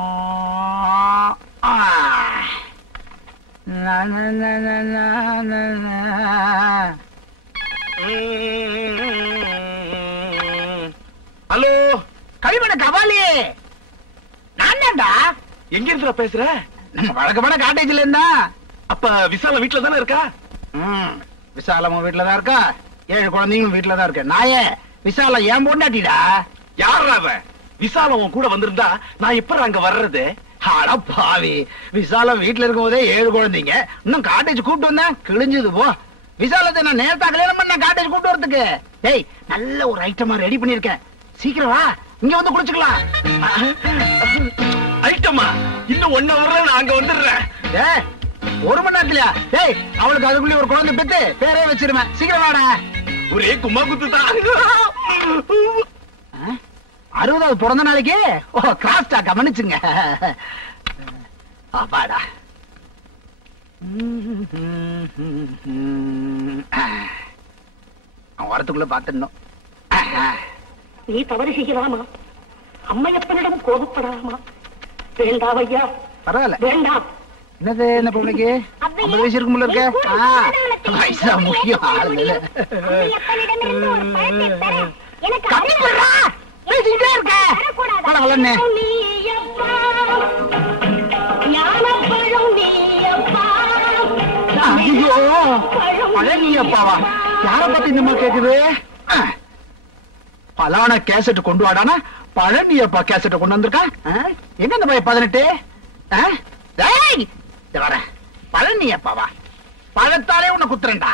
ஹலோ, கவிமண கபாலி, நான் தான்டா. எங்க இருந்துடா பேசுற? நம்ம வழக்கமான காட்டேஜ்ல இருந்தா. அப்ப விசால வீட்டுல தானே இருக்கா? விசாலமும் வீட்டுலதான் இருக்கா, 7 குழந்தைங்களும் வீட்டுலதான் இருக்கு. நாயே, விசால ஏன் பொண்டாட்டிடா. யாரா அவன்? விசால உன் கூட வந்திருந்தா நான் எப்ப அங்க வர்றது? அட பாவி, விசாலம் வீட்டுல இருக்கும் போதே 7 குழந்தைங்க, இன்னும் காட்டேஜ் கூப்பிட்டு வந்தேன் கிழிஞ்சது போ. விசாலத்தை நான் நேரத்தா கல்யாணம் பண்ண காட்டேஜ் கூப்பிட்டு வரதுக்கு. டேய், நல்ல ஒரு ஐட்டமா ரெடி பண்ணிருக்கேன், சீக்கிரம் வா, இங்க வந்து குடிச்சுக்கலாம். ஐட்டமா? இன்னும் 1 ஹவர்ல நான் அங்க வந்துடுறேன். டேய், 1 மணி நேரத்துலயா? டேய், அவளுக்கு அதுக்குள்ளே ஒரு குழந்தை பெத்து பேரே வச்சிருவேன், சீக்கிரம் வாடா. ஒரே கும்மா குத்து தான். 60வது பிறந்த நாளைக்கு கிராஸ்டா கவனிச்சுங்க. வாடா. அவன் வரத்துக்குள்ள பாத்துடணும். நீ தவறு செய்யலாமா? அம்மையப்பனிடம் கோபப்படலாமா? வேண்டாம் ஐயா, பரவாயில்ல. வேண்டாம். என்னது, என்ன பொண்ணுக்கு 50 வயசு இருக்கும்ல இருக்க? வயசா முக்கியம், ஆளுங்க. பேசிக்கிட்டே இருக்க. வளர்னே ஐயோ, பழனியப்பாவா? யார பத்தி இந்த மாதிரி கேக்குது? பலான கேசட் கொண்டு வாடானா பழனியப்பா கேசட் கொண்டு வந்திருக்கான். எங்க இந்த பையன் 18? வர பழனியப்பாவா? பழத்தாலே உன்னை குத்துறேன்டா.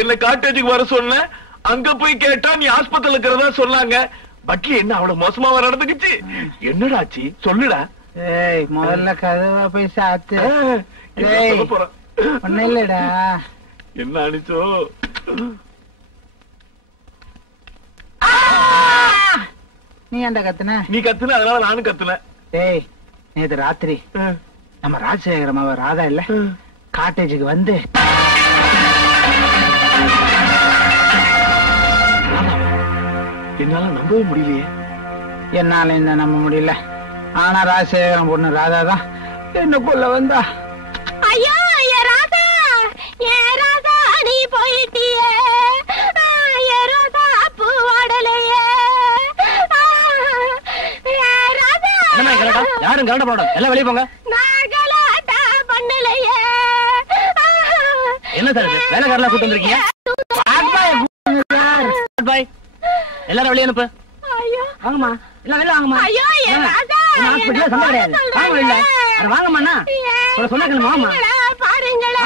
என்ன காட்டேஜுக்கு வர சொன்ன, அங்க போய் கேட்டா நீ ஆஸ்பத்திரியில இருக்கிறதா சொன்னாங்க. பட்லி என்ன அவ்வளவு மோசமா நடந்துக்குச்சு? என்னடாச்சு சொல்லுடா. ஏய் முதல்ல கதவா போய் சாத்து. ஒண்ணு இல்லடா. என்ன அடிச்சோ? நீ ஏன்டா கத்துன? நீ கத்துன, அதனால நானும் கத்துனேன். ஏய் நேத்து ராத்திரி நம்ம ராஜசேகரம் அவ ராதா இல்ல காட்டேஜுக்கு வந்து என்னால நம்பவே முடியலையே. என்னால என்ன நம்ப முடியல. ஆனா ராஜசேகரம் பொண்ணு ராதா தான் என்னக்குள்ள வந்தா. ஐயோ ராதா, ராதா நீ போயிட்டியே, ராதா பூ வாடலையே. ராதா யாரும் கலட போடும், எல்லாம் வெளியே போங்க. நான் கலாட்டா பண்ணலையே. என்ன சார் வேலைக்காரலாம் கூட்டு வந்திருக்கீங்க? எல்லாரும் வெளியே அனுப்பு. ஐயோ வாங்கம்மா, எல்லாம் வெளில வாங்கம்மா. ஐயோ ராதா, ஹாஸ்பிட்டல்ல சண்டை கிடையாது. வாங்க வெளில. வாங்கம்மா, சொன்னா கேளுமா? பாருங்களா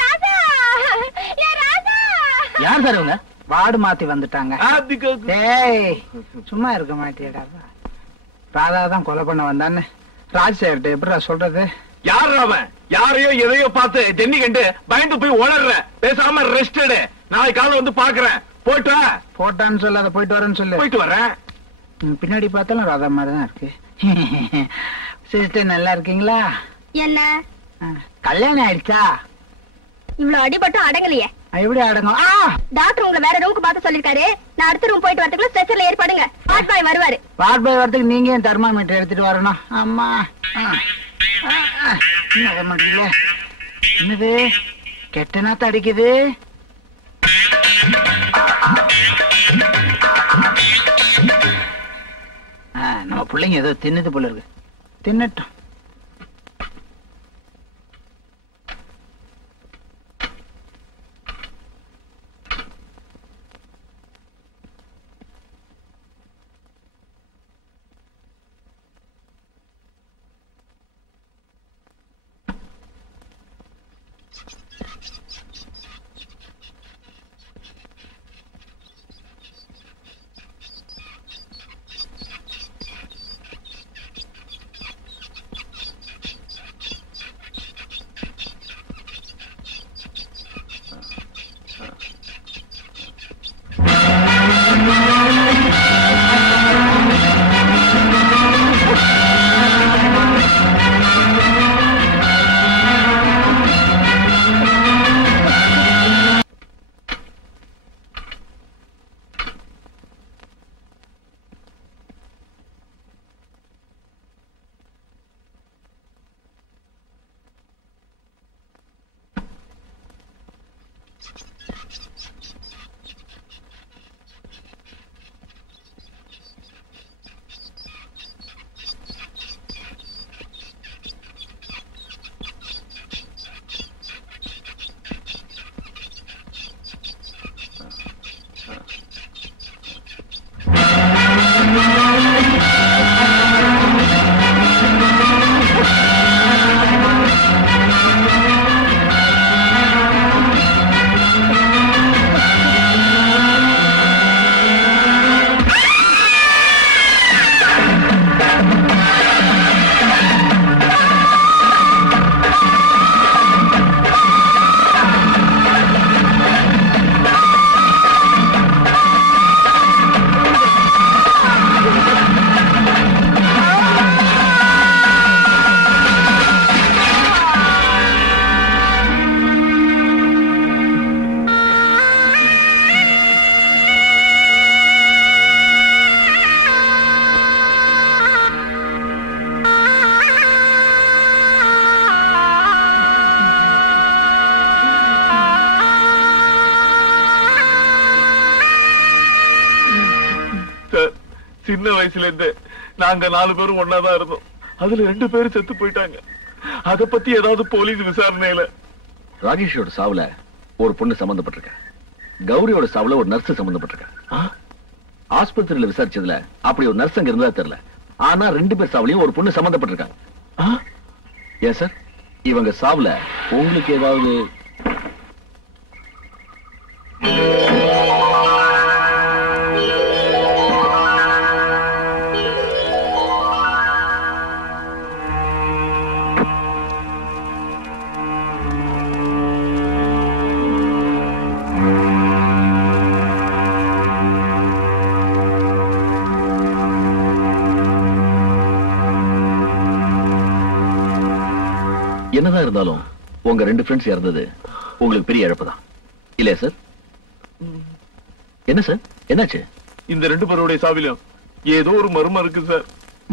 ராதா, ராதா. யார் சார் இவங்க? வார்டு மாத்தி வந்துட்டாங்க. ஏய் சும்மா இருக்க மாட்டியடா. ராதா தான் கொலை பண்ண வந்தான்னு ராஜசேகர்ட்ட எப்படிடா சொல்றது? யார் அவன்? யாரையோ எதையோ பார்த்து ஜென்னி கண்டு பயந்து போய் உளர்ற. பேசாம ரெஸ்ட் எடு. நாளைக்கு காலையில வந்து பாக்குறேன். போயிட்டா போட்டான்னு சொல்லு, அதை போயிட்டு வரேன்னு சொல்லு. போயிட்டு வரேன். பின்னாடி பார்த்தாலும் ராதா மாதிரி தான் இருக்கு. சிஸ்டர் நல்லா இருக்கீங்களா? என்ன கல்யாணம் ஆயிடுச்சா? இவ்வளவு அடிபட்டும் அடங்கலையே. எப்படி அடங்கும்? டாக்டர் உங்களை வேற ரூமுக்கு பார்த்து சொல்லிருக்காரு. நான் அடுத்த ரூம் போயிட்டு வரதுக்குள்ள ஸ்ட்ரெச்சர்ல ஏற்பாடுங்க. வார்ட் பாய் வருவாரு. வார்ட் பாய் வரதுக்கு நீங்க ஏன் தெர்மாமீட்டர் எடுத்துட்டு வரணும்? அம்மா மாட்டீங்களே. என்னது கெட்ட நாத்த அடிக்குது? நம்ம பிள்ளைங்க ஏதோ தின்னுது போல இருக்கு. தின்னட்டும். சின்ன வயசுல இருந்து நாங்க 4 பேரும் ஒன்னாதான் இருந்தோம். அதுல 2 பேரும் செத்து போயிட்டாங்க. அத பத்தி ஏதாவது போலீஸ் விசாரணையில? ராஜேஷோட சாவுல ஒரு பொண்ணு சம்பந்தப்பட்டிருக்க, கௌரியோட சாவுல ஒரு நர்ஸ் சம்பந்தப்பட்டிருக்க. ஆஸ்பத்திரியில விசாரிச்சதுல அப்படி ஒரு நர்ஸ் அங்க இருந்தா தெரியல. ஆனா 2 பேர் சாவுலயும் ஒரு பொண்ணு சம்பந்தப்பட்டிருக்காங்க. ஏன் சார், இவங்க சாவுல உங்களுக்கு ஏதாவது? என்னதான் இருந்தாலும் உங்க 2 ஃப்ரெண்ட்ஸ் இறந்தது உங்களுக்கு பெரிய இழப்பு தான் இல்லையா சார்? என்ன சார், என்னாச்சு? இந்த 2 பேருடைய சாவிலும் ஏதோ ஒரு மர்மம் இருக்கு சார்.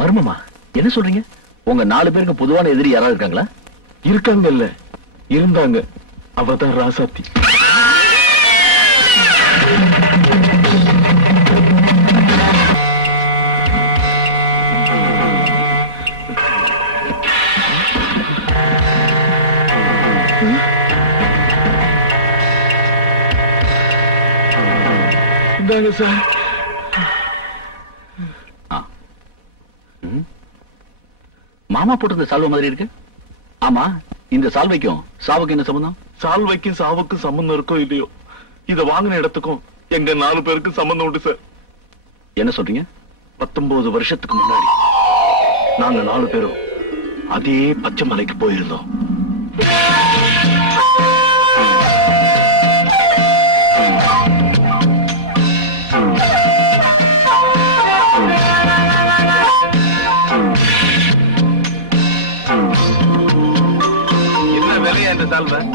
மர்மமா? என்ன சொல்றீங்க? உங்க 4 பேருக்கு பொதுவான எதிரி யாராவது இருக்காங்களா? இருக்காங்க இல்ல, இருந்தாங்க. அவதான் ராசாத்தி. சார் மாமா போட்டிருந்த சால்வை மாதிரி இருக்கு. ஆமா, இந்த சால்வைக்கும் சாவுக்கு என்ன சம்பந்தம்? சால்வைக்கும் சாவுக்கும் சம்பந்தம் இருக்கோ இல்லையோ, இத வாங்கின இடத்துக்கும் எங்க 4 பேருக்கு சம்பந்தம் உண்டு சார். என்ன சொல்றீங்க? 19 வருஷத்துக்கு முன்னாடி நாங்க 4 பேரும் அதே பச்சை மலைக்கு போயிருந்தோம்.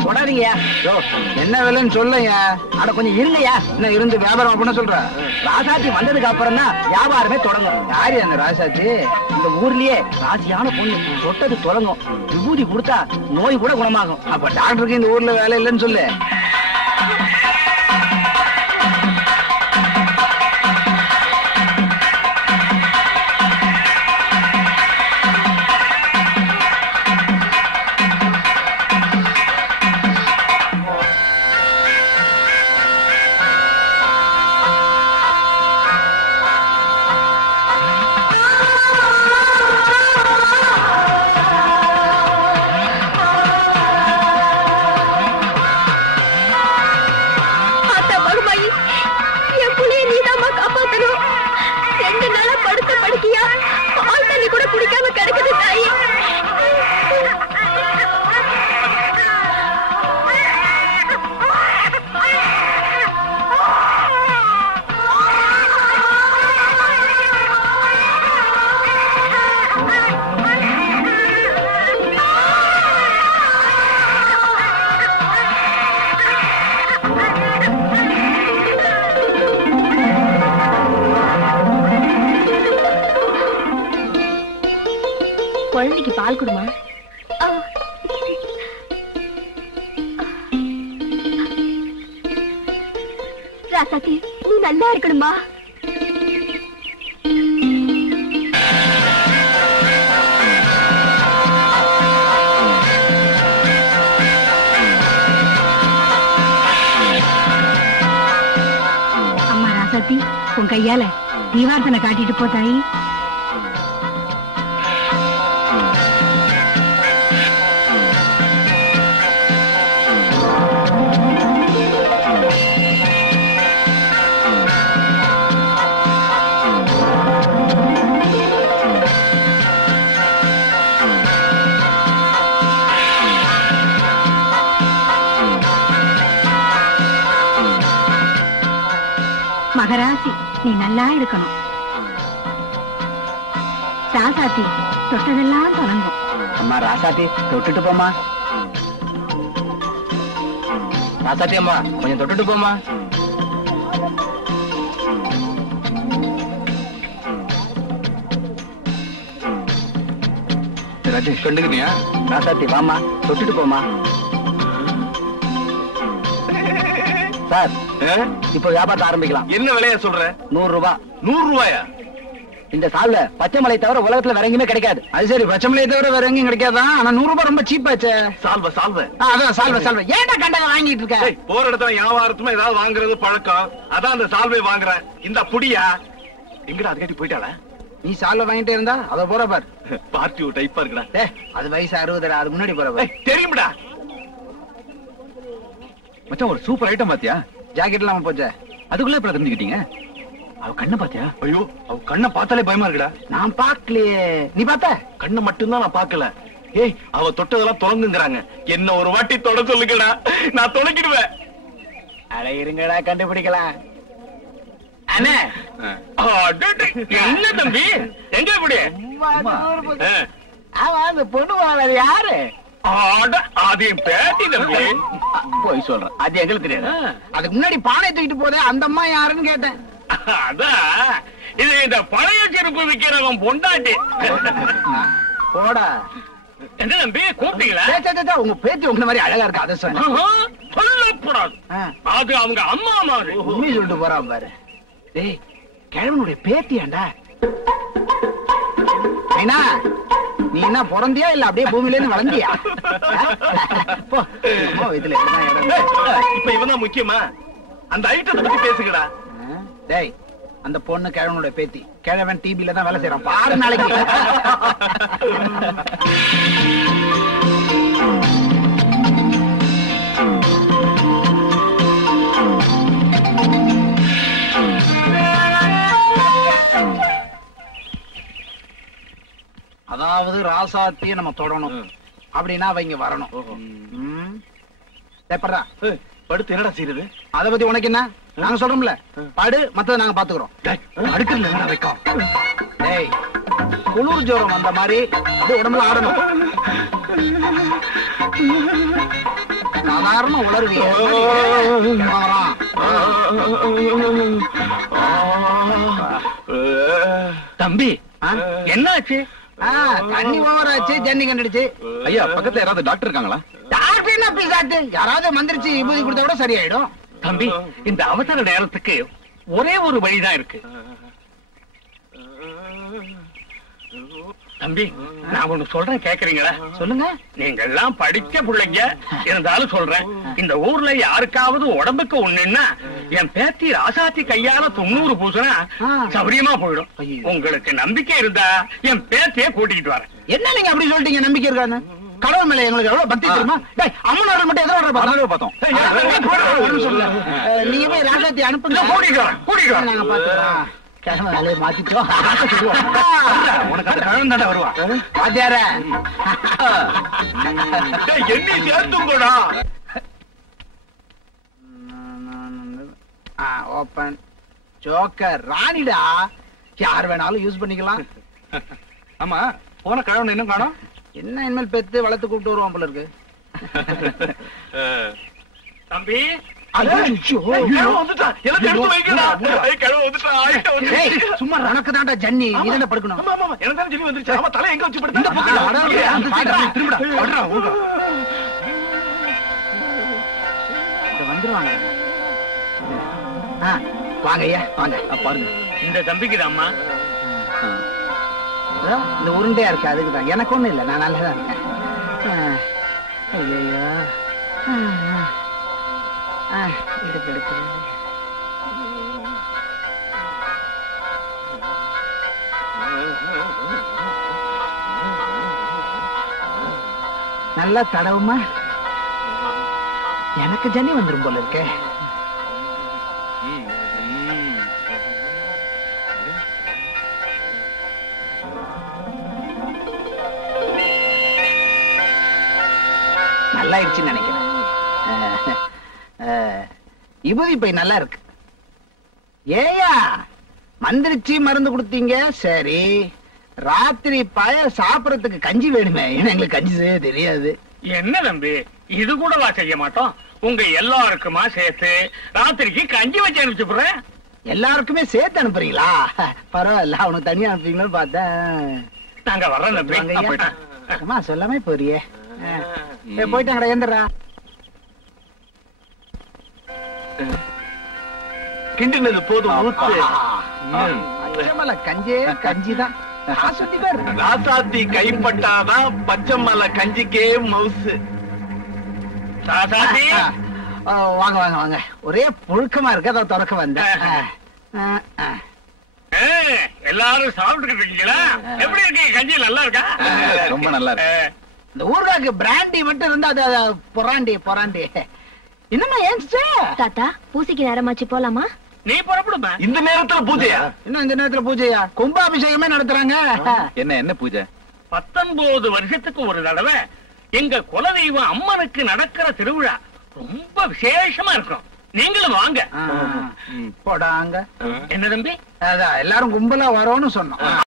போடாதீங்கயா. என்ன விலைன்னு சொல்லுங்க. அட கொஞ்சம் இருங்கயா. என்ன இருந்து வியாபாரம் பண்ண சொல்ற? ராசாத்தி வந்ததுக்கு அப்புறம் தான் வியாபாரமே தொடங்கும். யாரு அந்த ராசாத்தி? இந்த ஊர்லயே ராசியான பொண்ணு. தொட்டது தொடங்கும். விபூதி கொடுத்தா நோய் கூட குணமாகும். அப்ப டாக்டருக்கு இந்த ஊர்ல வேலை இல்லைன்னு சொல்லு. குழந்தைக்கு பால் கொடுமா. ராசாத்தி, நீ நல்லா இருக்கணுமா? அம்மா ராசாத்தி, உன் கையால தீவார்த்தனை காட்டிட்டு போத்தாயி. மகராசி, நீ நல்லா இருக்கணும். ராசாத்தி, தொட்டதெல்லாம் தொடங்கும். அம்மா ராசாத்தி, தொட்டுட்டு போமா. ராசாத்தி அம்மா, கொஞ்சம் தொட்டுட்டு போமா. ராஜேஷ் சொல்லுங்கயா. ராசாத்தி வாமா, தொட்டுட்டு போமா. சார், இப்ப வியாபாரத்தை ஆரம்பிக்கலாம். என்ன விலையா சொல்ற? 100 ரூபாய். 100 ரூபாயா? இந்த சால்வை பச்சை மலை தவிர உலகத்துல வேற எங்கேயுமே கிடைக்காது. அது சரி, பச்சை மலையை தவிர வேற எங்கேயும் கிடைக்காதான். ஆனா 100 ரூபாய் ரொம்ப சீப்பாச்சே. சால்வ சால்வ அதான் சால்வை ஏன்டா கண்டக வாங்கிட்டு இருக்க? போற இடத்துல வியாபாரத்துமா ஏதாவது வாங்குறது பழக்கம். அதான் அந்த சால்வை வாங்குறேன். இந்த புடியா எங்கடா அது கட்டி போயிட்டாளா? நீ சால்வை வாங்கிட்டே இருந்தா அத போற பார். பார்ட்டி டைப்பா இருக்குடா. அது வயசு 60, அது முன்னாடி போற பார். தெரியும்டா மச்சான், ஒரு சூப்பர் ஐட்டம் பாத்தியா? ஜாக்கெட் இல்லாம போச்சே. அதுக்குள்ள இப்ப தெரிஞ்சுக்கிட்டீங்க. அவ கண்ணை பாத்தியா? ஐயோ, அவ கண்ணை பார்த்தாலே பயமா இருக்குடா. நான் பாக்கலையே, நீ பார்த்த? கண்ணை மட்டும்தான் நான் பார்க்கல. ஏய், அவ தொட்டதெல்லாம் தொடங்குங்கிறாங்க. என்ன ஒரு வாட்டி தொட சொல்லுங்கடா, நான் தொடங்கிடுவேன். அட இருங்கடா, கண்டுபிடிக்கலாம். அண்ணே, என்ன தம்பி, எங்க இப்படி? அந்த பொண்ணு வாழ யாரு? அது என் பேட்டி தம்பி. போய் சொல்றேன், அது எங்களுக்கு தெரியாது. அதுக்கு முன்னாடி பானை தூக்கிட்டு போதே அந்த அம்மா யாருன்னு கேட்டேன். அதான் இது இந்த பழைய செருப்பு விக்கிறவன் பொண்டாட்டி. போடா. என்ன தம்பி கூப்பிட்டீங்களா? உங்க பேத்தி உங்க மாதிரி அழகா இருக்கு, அதை சொன்ன. சொல்லக்கூடாது, அது அவங்க அம்மா மாதிரி. உண்மையை சொல்லிட்டு போறான் பாரு. டேய், கிழவனுடைய பேத்தியாண்டா. ஐனா, நீ என்ன பிறந்தியா இல்ல அப்படியே பூமியில இருந்து வளர்ந்தியா? இதுல இப்ப இவன் முக்கியமா? அந்த ஐட்டத்தை பத்தி பேசுங்கடா. டேய், அந்த பொண்ணு கிழவனோட பேத்தி. கிழவன் டிபில தான் வேலை செய்யறான் பாரு நாளைக்கு. அதாவது ராசாத்திய நம்ம தொடணும் அப்படின்னா அவங்க வரணும். படுத்து என்னடா செய்யறது? அத பத்தி உனக்கு என்ன? நாங்க சொல்றோம்ல, படு, மத்தத நாங்க பாத்துக்கிறோம். அடுக்கல வைக்கும். டேய், குளிர் ஜோரம் வந்த மாதிரி உடம்புல ஆடணும். சாதாரண உளர்விய தம்பி, என்னாச்சு? தண்ணி ஓவராச்சு, ஜன்னி கண்டுடுச்சு. ஐயா, பக்கத்துல யாராவது டாக்டர் இருக்காங்களா? டாக்டர் என்ன பிசாட்டு? யாராவது மந்திரிச்சு விபூதி கொடுத்தா கூட சரியாயிடும். தம்பி, இந்த அவசர நேரத்துக்கு ஒரே ஒரு வழிதான் இருக்கு. தம்பி, நான் ஒண்ணு சொல்றேன், கேக்குறீங்களா? சொல்லுங்க. நீங்க எல்லாம் படிச்ச பிள்ளைங்க இருந்தாலும் சொல்றேன். இந்த ஊர்ல யாருக்காவது உடம்புக்கு ஒண்ணுன்னா என் பேத்தி ராசாத்தி கையால 90 பூசினா சௌரியமா போயிடும். உங்களுக்கு நம்பிக்கை இருந்தா என் பேத்திய கூட்டிக்கிட்டு வரேன். என்ன நீங்க அப்படி சொல்லிட்டீங்க? நம்பிக்கை இருக்கான்னு? கடவுள் மேல எங்களுக்கு எவ்வளவு பக்தி தெரியுமா? அம்மன் மட்டும் எதிர பார்த்தோம். நீங்க போய் ராசாத்தி அனுப்புங்க. கூட்டிட்டு நாங்க பாத்துக்கிறோம். கிழமை மாத்திட்டோம். உனக்கு அந்த கிழவன் தாண்டா வருவா. வாத்தியார, என்ன சேர்த்துங்கடா. Open joker ராணிடா. யார் வேணாலும் யூஸ் பண்ணிக்கலாம். ஆமா, போன கிழவன் இன்னும் காணோம். என்ன இனிமேல் பெத்து வளர்த்து கூப்பிட்டு வருவான் போல இருக்கு. தம்பி, சும்மா உனக்கு தான்டா ஜன்னி, நீ தான்டா படுக்கணும். தலை எங்க வச்சு வந்துருவாங்க. வாங்க ஐயா, வாங்க. பாருங்க, இந்த தம்பிக்கு அம்மா இந்த உருண்டையா இருக்கு, அதுக்குதான். எனக்கு ஒண்ணும் இல்லை, நான் நல்லதான் இருக்கேன். ஐயோ, இடுப்பு எடுத்து நல்லா தடவுமா. எனக்கு ஜன்னி வந்துரும் போல இருக்கே. நல்லா ஆயிடுச்சுன்னு நினைக்கிறேன். விபூதி பை நல்லா இருக்கு. ஏயா மந்திரிச்சு மருந்து கொடுத்தீங்க, சரி. ராத்திரி பாய சாப்பிடறதுக்கு கஞ்சி வேணுமே. ஏன்னா எங்களுக்கு கஞ்சி செய்ய தெரியாது. என்ன தம்பி, இது கூடவா செய்ய மாட்டோம்? உங்க எல்லாருக்குமா சேர்த்து ராத்திரிக்கு கஞ்சி வச்சு அனுப்பிச்சுடுறேன். எல்லாருக்குமே சேர்த்து அனுப்புறீங்களா? பரவாயில்ல, அவனுக்கு தனியா அனுப்புறீங்களா பார்த்தேன். நாங்க வர்றோம் தம்பி. அம்மா சொல்லாமே போறியே. போயிட்டாங்கடா, ஏந்திரா. கிண்டினது போதும். பச்சைமலை கஞ்சே கஞ்சிதான். சுத்தி பேர் ராசாத்தி கைப்பட்டாதான் பச்சைமலை கஞ்சிக்கே மவுசு. ராசாத்தி வாங்க வாங்க வாங்க. ஒரே புழுக்கமா இருக்கு, அதை திறக்க வந்தேன். எல்லாரும் சாப்பிட்டுக்கிட்டு இருக்கீங்களா? எப்படி இருக்கு கஞ்சி? நல்லா இருக்கா? ரொம்ப நல்லா இருக்கு. இந்த ஊர்காக்கு பிராண்டி மட்டும் இருந்தா அது பொறாண்டி பொறாண்டி. என்னம்மா ஏன்ச்சு? தாத்தா பூசைக்கு நேரமாச்சு, போலாமா? நீ புறப்படுமா? இந்த நேரத்துல பூஜையா? இன்னும் இந்த நேரத்துல பூஜையா? கும்பாபிஷேகமே நடத்துறாங்க. என்ன பூஜை? 19 வருஷத்துக்கு ஒரு தடவை எங்க குலதெய்வம் அம்மனுக்கு நடக்கிற திருவிழா ரொம்ப விசேஷமா இருக்கும். நீங்களும் வாங்க. போடாங்க. என்ன தம்பி? அதான் எல்லாரும் கும்பலா வரோம்னு சொன்னோம்.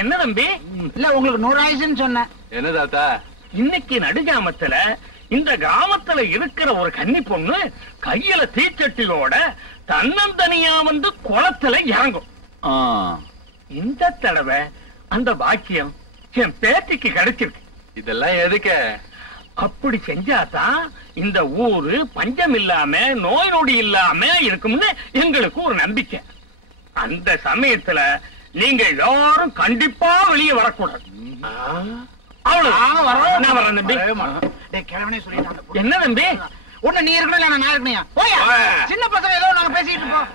என்ன தம்பி? இல்ல உங்களுக்கு 100 ஆயிடுச்சுன்னு சொன்னேன். என்ன தாத்தா? இன்னைக்கு நடுஜாமத்துல இந்த கிராமத்துல இருக்கிற ஒரு கன்னி பொண்ணு கையில தீச்சட்டியோட தன்னந்தனியா வந்து குளத்துல இறங்கும். இந்த தடவை அந்த பாக்கியம் என் பேத்திக்கு கிடைச்சிருக்கு. இதெல்லாம் எதுக்கு? அப்படி செஞ்சாதான் இந்த ஊரு பஞ்சம் இல்லாம நோய் நொடி இல்லாம இருக்கும்னு எங்களுக்கு ஒரு நம்பிக்கை. அந்த சமயத்துல நீங்க எல்லாரும் கண்டிப்பா வெளியே வரக்கூடாது. அவ்வளவு நான் வரேன் தம்பி. என்ன தம்பி? ஒண்ணு நீ இருக்கணும் இல்ல நான் இருக்கணும். போயா சின்ன பசங்க ஏதோ நாங்க பேசிட்டு இருப்போம்.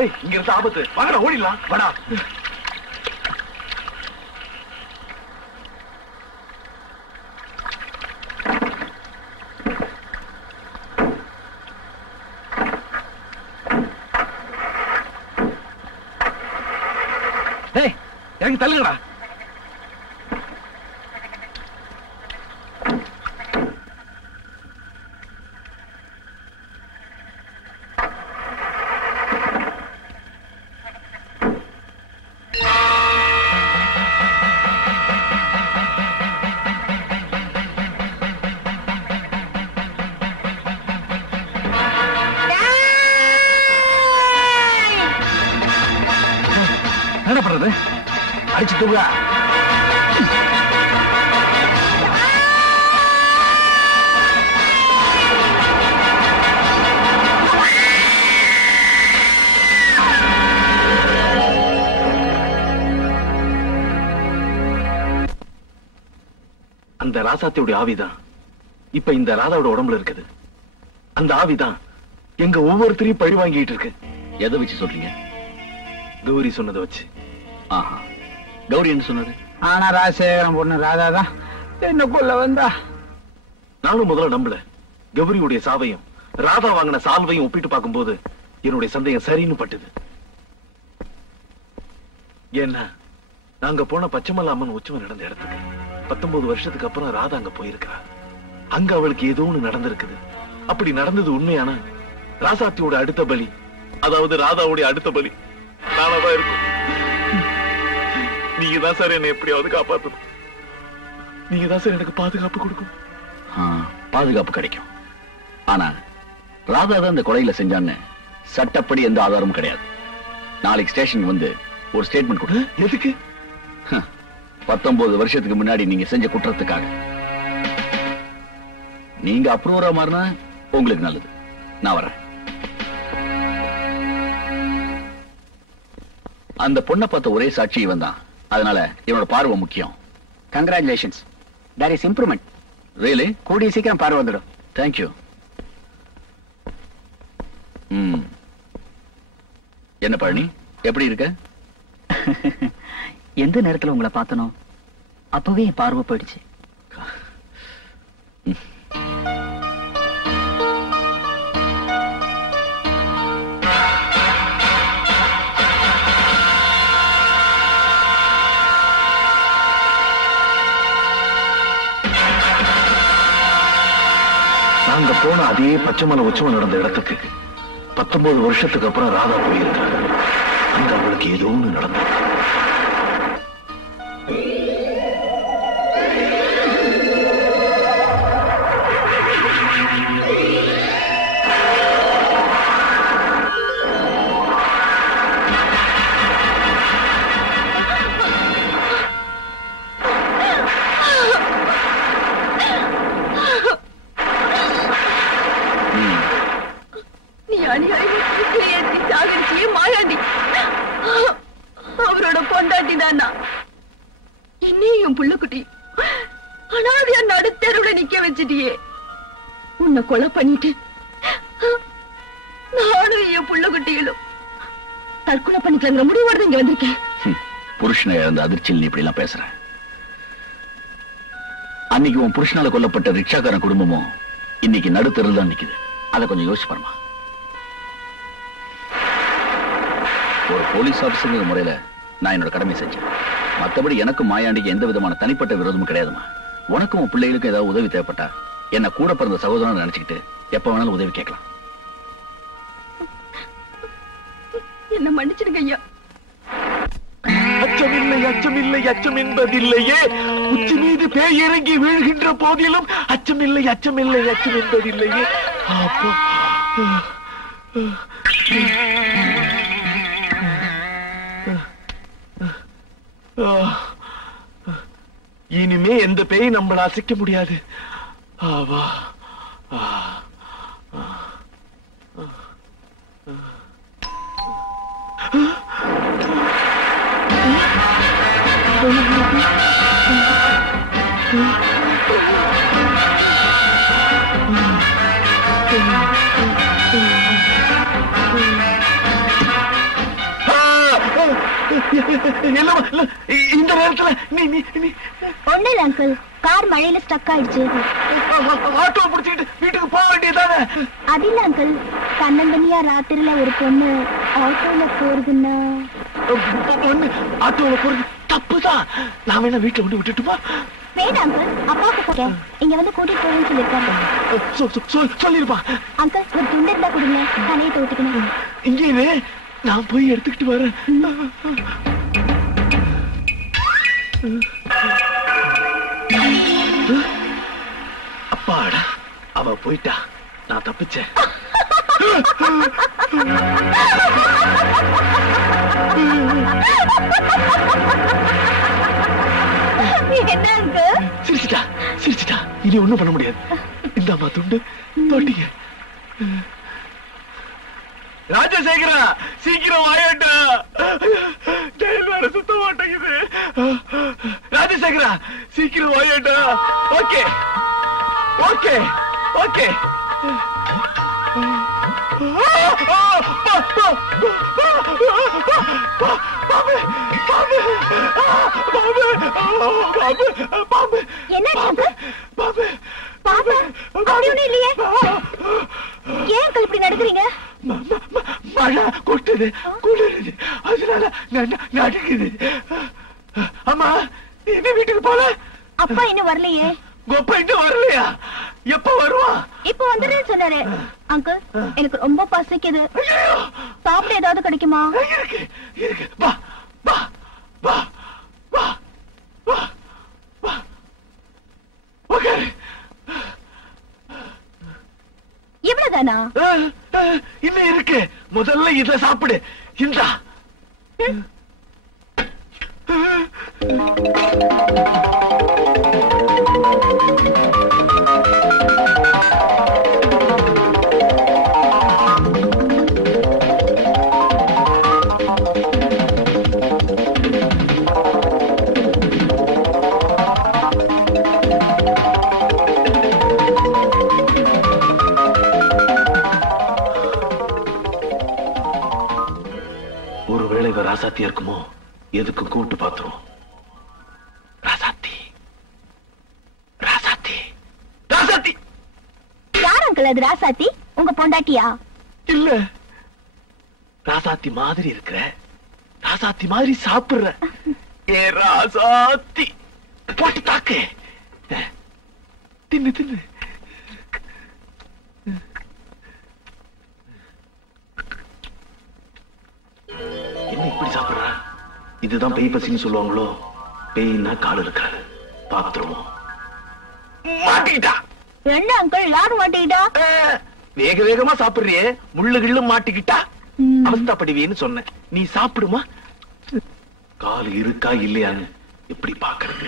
இங்க இருந்த ஆபத்து வாங்கடா ஓடிடலாம் வாடா. எனக்கு தள்ளுங்கடா. என்ன பண்றது? அடிச்சு தூங்க. அந்த ராசாத்தியோட ஆவிதான் இப்ப இந்த ராதாவோட உடம்புல இருக்குது. அந்த ஆவிதான் எங்க ஒவ்வொருத்தரையும் பழி வாங்கிட்டு இருக்கு. எதை வச்சு சொல்றீங்க? கௌரி சொன்னதை வச்சு. ஆஹா, கௌரி என்ன சொன்னது? ஆனா ராஜசேகரன் பொண்ணு ராதாதான் என்ன கொல்ல வந்தா. நானும் முதல்ல நம்பல. கௌரியுடைய சாவையும் ராதா வாங்கின சால்வையும் ஒப்பிட்டு பார்க்கும்போது என்னுடைய சந்தேகம் சரின்னு பட்டுது. ஏன்னா நாங்க போன பச்சைமலை அம்மன் உற்சவம் நடந்த இடத்துக்கு 19 வருஷத்துக்கு அப்புறம் ராதா அங்க போயிருக்கா. அங்க அவளுக்கு ஏதோ ஒண்ணு நடந்திருக்குது. அப்படி நடந்தது உண்மையான ராசாத்தியோட அடுத்த பலி, அதாவது ராதாவுடைய அடுத்த பலி நானாதான் இருக்கும். நீங்க தான் சார் என்ன எப்படியாவது காப்பாத்தணும். நீங்க தான் சார் எனக்கு பாதுகாப்பு கொடுக்கணும். பாதுகாப்பு கிடைக்கும். ஆனா ராதா தான் இந்த கொலையில செஞ்சான்னு சட்டப்படி எந்த ஆதாரமும் கிடையாது. நாளைக்கு ஸ்டேஷன் வந்து ஒரு ஸ்டேட்மெண்ட் கொடு. எதுக்கு? 19 வருஷத்துக்கு முன்னாடி நீங்க செஞ்ச குற்றத்துக்காக. நீங்க அப்ரூவரா மாறினா உங்களுக்கு நல்லது. நான் வரேன். அந்த பொண்ணை பார்த்த ஒரே சாட்சி இவன் தான். அதனால இவனோட பார்வை முக்கியம். Congratulations, there is improvement. Really? கூடிய சீக்கிரம் பார்வை வந்துடும். தேங்க்யூ. என்ன பழனி, எப்படி இருக்க? எந்த நேரத்துல உங்களை பார்த்தனோ அப்பவே என் பார்வை போயிடுச்சு. நாங்க போன அதே பச்சைமலை உற்சவம் நடந்த இடத்துக்கு 19 வருஷத்துக்கு அப்புறம் ராதா போயிருக்காங்க. அங்க அவளுக்கு ஏதோ ஒண்ணு நடந்தது. அவரோட பொண்டாட்டி தானா என்னையும் புள்ளுக்குட்டி அனாதையா நடுத்தெருவுல நிக்க வச்சிட்டியே. உன்னை கொலை பண்ணிட்டு நானும் என் புள்ளுக்குட்டிகளும் தற்கொலை பண்ணிக்கலங்கிற முடிவோட இங்க வந்திருக்கேன். புருஷனை இழந்த அதிர்ச்சியில் நீ இப்படி எல்லாம் பேசுற. அன்னைக்கு உன் புருஷனால கொல்லப்பட்ட ரிக்ஷாக்காரன் குடும்பமும் இன்னைக்கு நடுத்தெருவில் தான் நிக்குது. அதை கொஞ்சம் யோசிச்சு பாருமா. ஒரு போலீஸ் ஆபீசர் முறையில நான் என்னோட கடமை செஞ்சேன். மற்றபடி எனக்கும் மாயாண்டிக்கு எந்த விதமான தனிப்பட்ட விரோதமும் கிடையாதுமா. உனக்கும் உன் பிள்ளைகளுக்கும் ஏதாவது உதவி தேவைப்பட்டா என்ன கூட பிறந்த சகோதரன் நினைச்சுக்கிட்டு எப்ப வேணாலும் உதவி கேட்கலாம். என்ன மன்னிச்சிடுங்க ஐயா. அச்சமில்லை, அச்சமில்லை, அச்சம் என்பதில்லையே. உச்சி மீது பேய் இறங்கி வீழ்கின்ற போதிலும் அச்சமில்லை, அச்சமில்லை, அச்சம் என்பதில்லையே. அப்போ இனிமே எந்த பேய் நம்மள அசைக்க முடியாது. ஆவா இந்த நேரத்துல நீ நீ நீ ஒண்ணு இல்ல அங்கிள், கார் மழையில ஸ்டக் ஆயிடுச்சு. ஆட்டோ பிடிச்சிட்டு வீட்டுக்கு போக வேண்டியதானே? அது இல்ல அங்கிள், தன்னந்தனியா ராத்திரில ஒரு பொண்ணு ஆட்டோல போறதுன்னா ஆட்டோல போறது தப்புதான். நான் வேணா வீட்டுல கொண்டு விட்டுட்டுமா? வேண்டாம் அங்கிள், அப்பாவுக்கு போக இங்க வந்து கூட்டிட்டு போறேன்னு சொல்லிருக்காங்க. சொல்லிருப்பா. அங்கிள் ஒரு துண்டு இருந்தா கொடுங்க, தனியை தோட்டுக்கணும். இங்கே நான் போய் எடுத்துக்கிட்டு வரேன். அப்பாடா, அவ போயிட்டா, நான் தப்பிச்சேன். என்ன அங்கிள்? சிரிச்சிட்டா, இனி ஒண்ணும் பண்ண முடியாது. இந்த அம்மா துண்டு தோட்டிங்க. ராஜசேகரா, சீக்கிரம் வாயட்டா, ஜெயில் வேற சுத்த மாட்டேங்குது. ராஜசேகரா, சீக்கிரம் வாயட்டா. Okay okay okay. என்ன இல்லையே, ஏன் அங்கிள் இப்படி நடக்கிறீங்க? மழை கொட்டுது, குளிருது, அதனால நடுக்குது. அம்மா, என்ன வீட்டுக்கு போல? அப்பா இன்னும் வரலையே. கொப்ப இன்னும் வரலையா? எப்ப வருவான்? இப்ப வந்துடுறேன்னு சொன்னாரு. அங்கிள், எனக்கு ரொம்ப பசிக்குது, சாப்பிட ஏதாவது கிடைக்குமா? இருக்கு இருக்கு, வா வா வா வா வா வா. ஓகே, இவ்வளவுதானா? இன்னும் இருக்கு. முதல்ல இத சாப்பிடு. இந்தா. ஒருவேளை இவ ராசாத்தியா இருக்குமோ? எதுக்கு கூப்பிட்டு பாத்துரும். ராசாத்தி, ராசாத்தி, ராசாத்தி. யார் அங்கிள் அது ராசாத்தி? உங்க பொண்டாட்டியா? இல்ல, ராசாத்தி மாதிரி இருக்கிற, ராசாத்தி மாதிரி சாப்பிடுற. ஏ ராசாத்தி, போட்டு தாக்கு, தின்னு தின்னு. என்ன இப்படி சாப்பிடுற? இதுதான் பேய் பசின்னு சொல்லுவாங்களோ? பேய்னா கால் இருக்காது, பாத்துருவோம். மாட்டிக்கிட்டா. என்ன அங்கிள், யாரு மாட்டிக்கிட்டா? வேக வேகமா சாப்பிடுறியே, முள்ளு கிள்ளு மாட்டிக்கிட்டா அவஸ்தாப்படுவேன்னு சொன்ன. நீ சாப்பிடுமா? கால் இருக்கா இல்லையான்னு எப்படி பாக்குறது?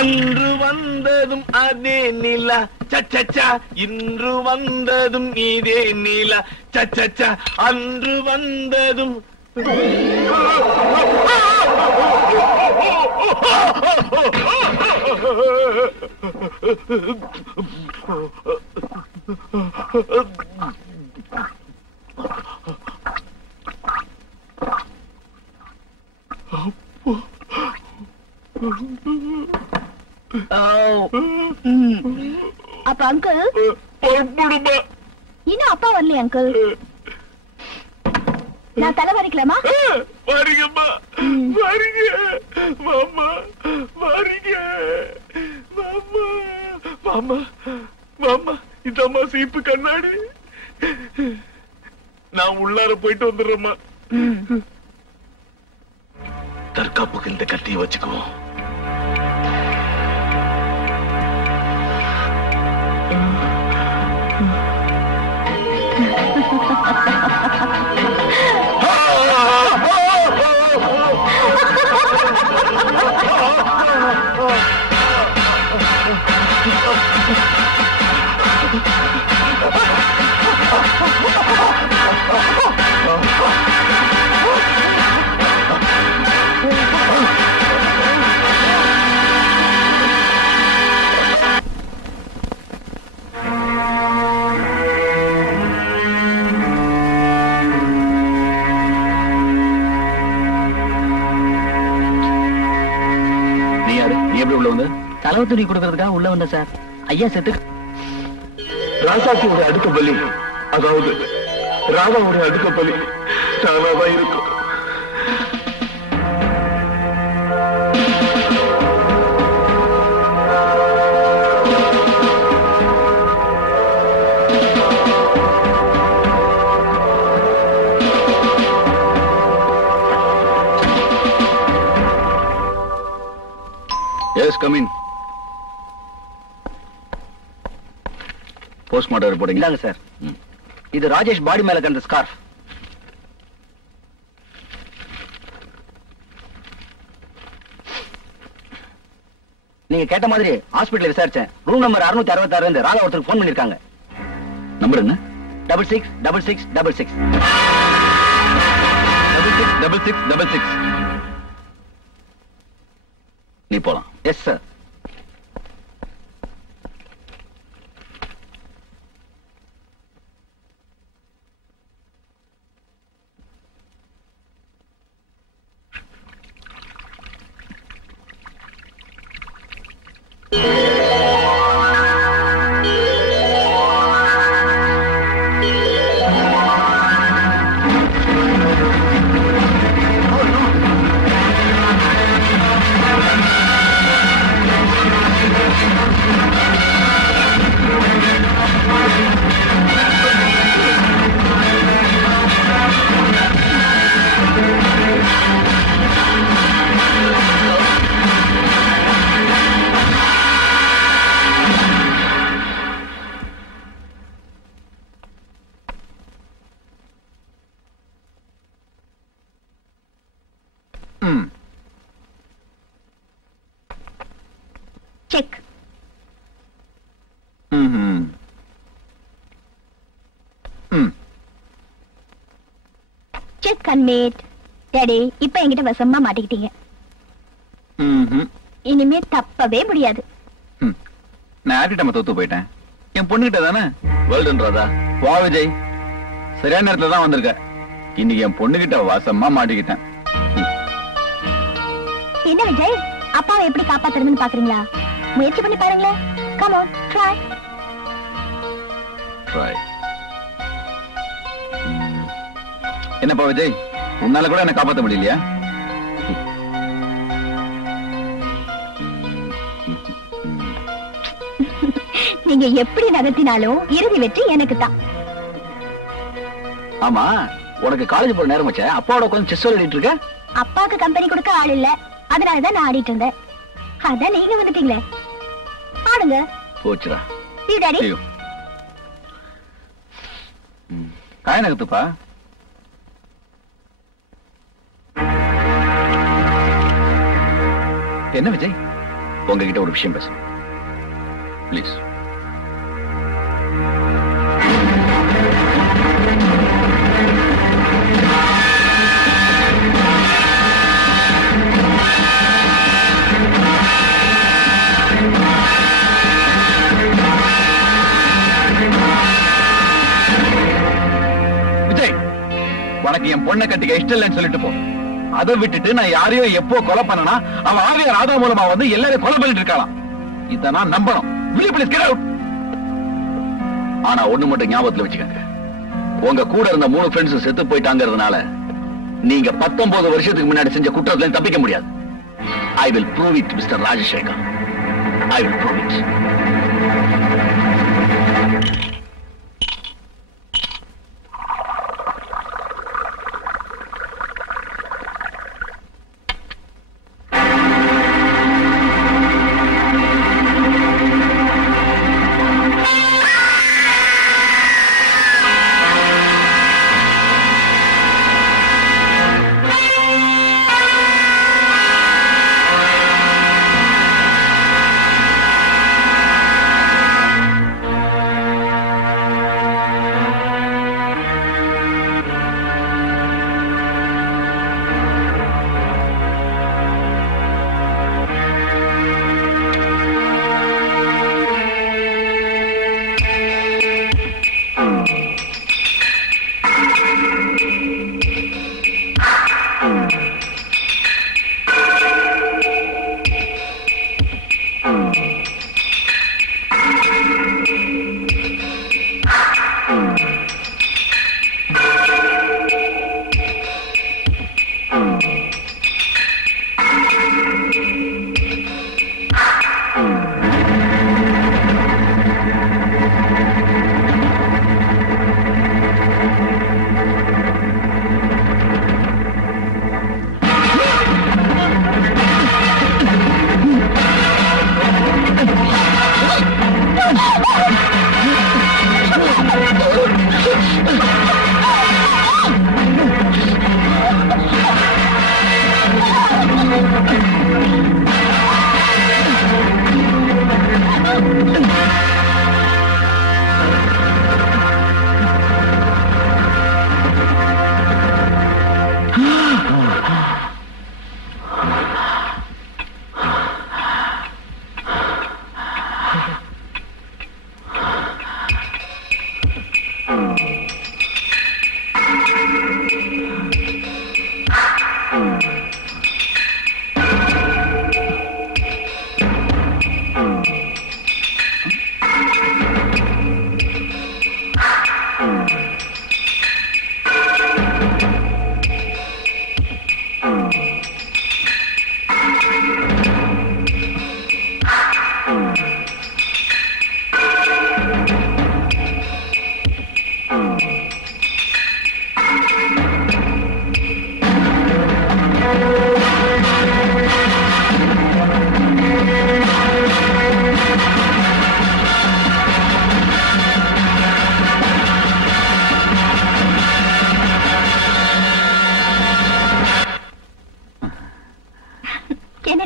அன்று வந்ததும் அதே நிலா சச்சா, இன்று வந்ததும் இதே நிலா சச்சா, அன்று வந்ததும். அப்ப அங்கிள் இன்னும் அப்பா வரலையா அங்கிள்? நான் தலை வரைக்கலாமா? வாரிங்கம்மா, வாரிங்க மாமா, வாரிங்க மாமா, மாமா மாமா. இதம்மா சீப்பு கண்ணாடி, நான் உள்ளார போயிட்டு வந்துடுறேம்மா. தற்காப்புக்கு இந்த கத்தியை வச்சுக்குவோம். எப்படி உள்ள வந்து? செலவு துணி கொடுக்கறதுக்காக உள்ள வந்த சார். ஐயா செத்து ராசாத்தியோட அடுத்த பலி, அதாவது ராதாவோட அடுத்த பலி நானாதான் இருக்கும். Yes, come in. Postmortem report இந்தாங்க சார். இது ராஜேஷ் பாடி மேல கண்ட ஸ்கார்ஃப். நீங்க கேட்ட மாதிரி ஹாஸ்பிடல்ல விசாரிச்சேன். ரூம் நம்பர் 666 இருந்து ராதா ஒருத்தருக்கு ஃபோன் பண்ணிருக்காங்க. நம்பர் என்ன? 666666. 666666. நீ போலாம். Yes sir. Check. Check and mate. Daddy, இப்ப என்கிட்ட வசமா மாட்டிக்கிட்டீங்க. இனிமே தப்பவே முடியாது. நான் ஆட்டிட்டமா தோத்து போயிட்டேன். என் பொண்ணுகிட்ட தானே. வேல்டன் ராதா. வா விஜய், சரியான நேரத்துல தான் வந்திருக்க. இன்னைக்கு என் பொண்ணுகிட்ட வசமா மாட்டிக்கிட்டேன். என்ன விஜய், அப்பாவை எப்படி காப்பாத்துறதுன்னு பாக்குறீங்களா? முயற்சி பண்ணி பாருங்களேன். Come on, try. என்னப்பா விஜய், உன்னால கூட என்ன காப்பாத்த முடியலையா? நீங்க எப்படி நகர்த்தினாலும் இறுதி வெற்றி எனக்கு தான். ஆமா, உனக்கு காலேஜ் போற நேரம் வச்ச அப்பாவோட உட்கார்ந்து செஸ் விளையாடிட்டு இருக்க. அப்பாவுக்கு கம்பெனி கொடுக்க ஆள் இல்ல, அதனாலதான் நான் ஆடிட்டு இருந்தேன். அதான் நீங்க வந்துட்டீங்களே, ஆடுங்க. போச்சுடா. See you, Daddy. காய நகத்துப்பா. என்ன விஜய், உங்ககிட்ட ஒரு விஷயம் பேச ப்ளீஸ். விஜய், உனக்கு என் பொண்ணை கட்டிக்க இஷ்டம் இல்லைன்னு சொல்லிட்டு போ. அதை விட்டுட்டு நான் யாரையோ எப்போ கொலை பண்ணனா அவன் ஆவிய ராதா மூலமா வந்து எல்லாரையும் கொலை பண்ணிட்டு இருக்கலாம். இத நான் நம்பணும். ஆனா ஒண்ணு மட்டும் ஞாபகத்துல வச்சுக்கங்க, உங்க கூட இருந்த 3 ஃப்ரெண்ட்ஸ் செத்து போயிட்டாங்கிறதுனால நீங்க 19 வருஷத்துக்கு முன்னாடி செஞ்ச குற்றத்துல தப்பிக்க முடியாது. I will prove it, Mr. Rajashekhar. I will prove it.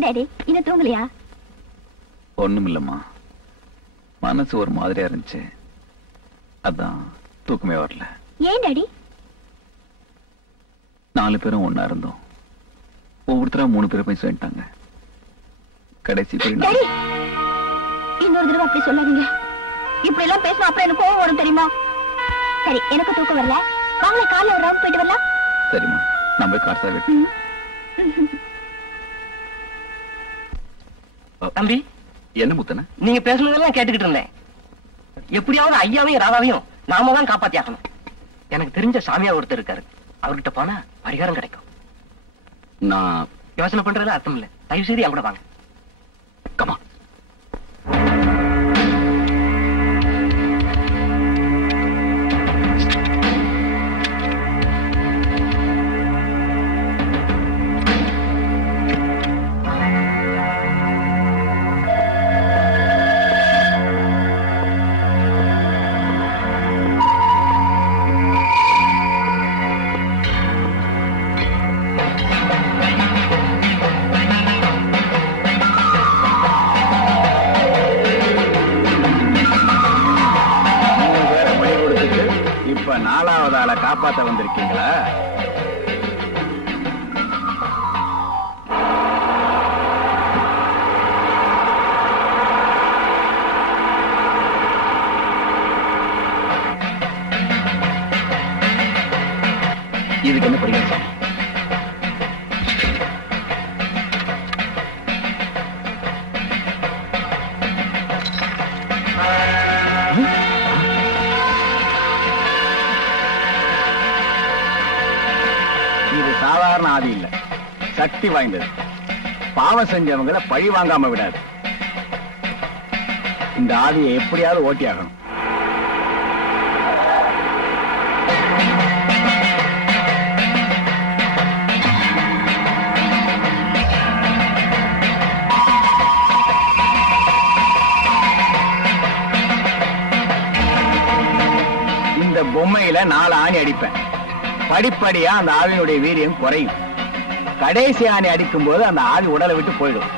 Daddy இன்னும் தூங்கலையா? ஒண்ணும் இல்லம்மா, மனசு ஒரு மாதிரியா இருந்துச்சு, அதான் தூக்கமே வரல. ஏன் டாடி? 4 பேரும் ஒன்னா இருந்தோம், ஒவ்வொருத்தரா 3 பேரை போய் சொல்லிட்டாங்க. கடைசி போய் டாடி இன்னொரு தடவை அப்படி சொல்லாதீங்க. இப்படி எல்லாம் பேசினா அப்புறம் எனக்கு கோவம் வரும் தெரியுமா? சரி, எனக்கு தூக்கம் வரல, வாங்க காலைல ஒரு ரவுண்ட் போயிட்டு வரலாம். சரிம்மா, நான் போய் கார் சார். தம்பி, என்ன முத்தன? நீங்க பேசுனதெல்லாம் கேட்டுக்கிட்டு இருந்தேன். எப்படியாவது ஐயாவையும் ராதாவையும் நாம தான் காப்பாத்தி ஆகணும். எனக்கு தெரிஞ்ச சாமியார் ஒருத்தர் இருக்காரு, அவர்கிட்ட போனா பரிகாரம் கிடைக்கும். நான் யோசனை பண்றதுல அர்த்தம் இல்ல, தயவு செய்து என் கூட வாங்க. கமா. காப்பாத்த வந்திருக்கீங்களா? இதுக்கு என்ன பரிகாரம்? சாதாரண ஆதி இல்ல, சக்தி வாய்ந்தது. பாவம் செஞ்சவங்களை பழி வாங்காம விடாது. இந்த ஆதியை எப்படியாவது ஓட்டியாகணும். இந்த பொம்மையில 4 ஆணி அடிப்பேன். படிப்படியா அந்த ஆவியினுடைய வீரியம் குறையும். கடைசி ஆணி அடிக்கும் போது அந்த ஆவி உடலை விட்டு போயிடும்.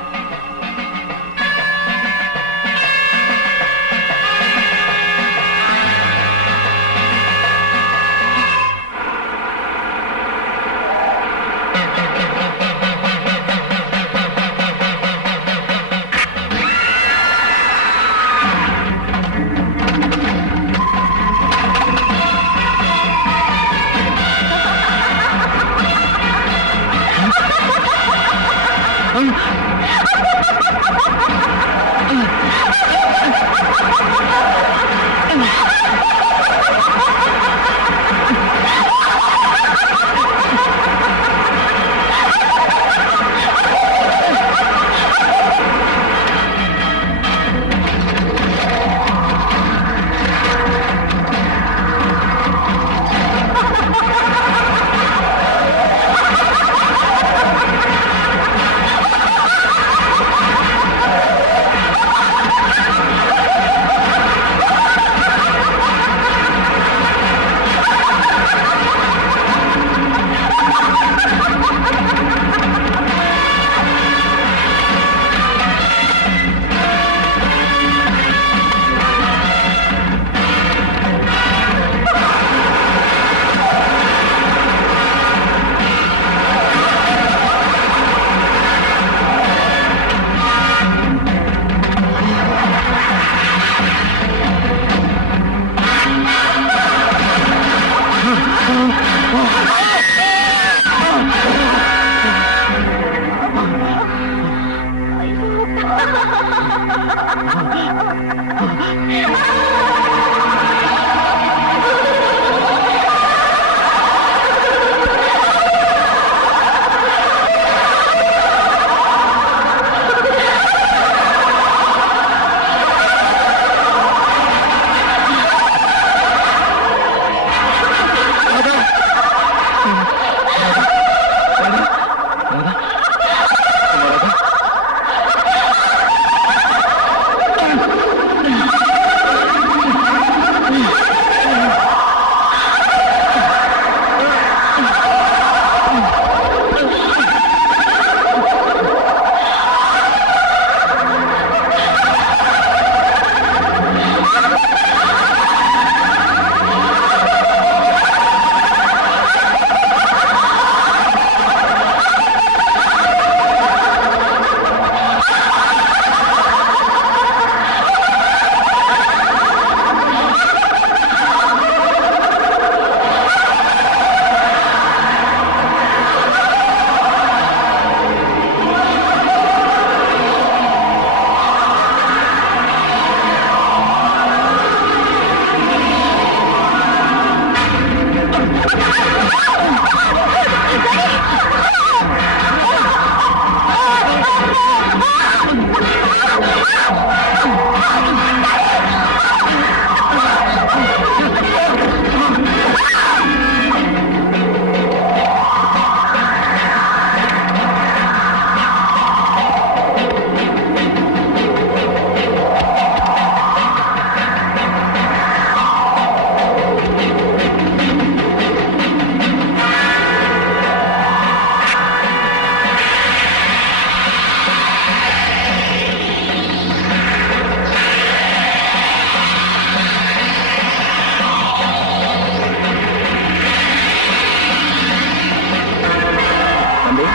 தம்பி,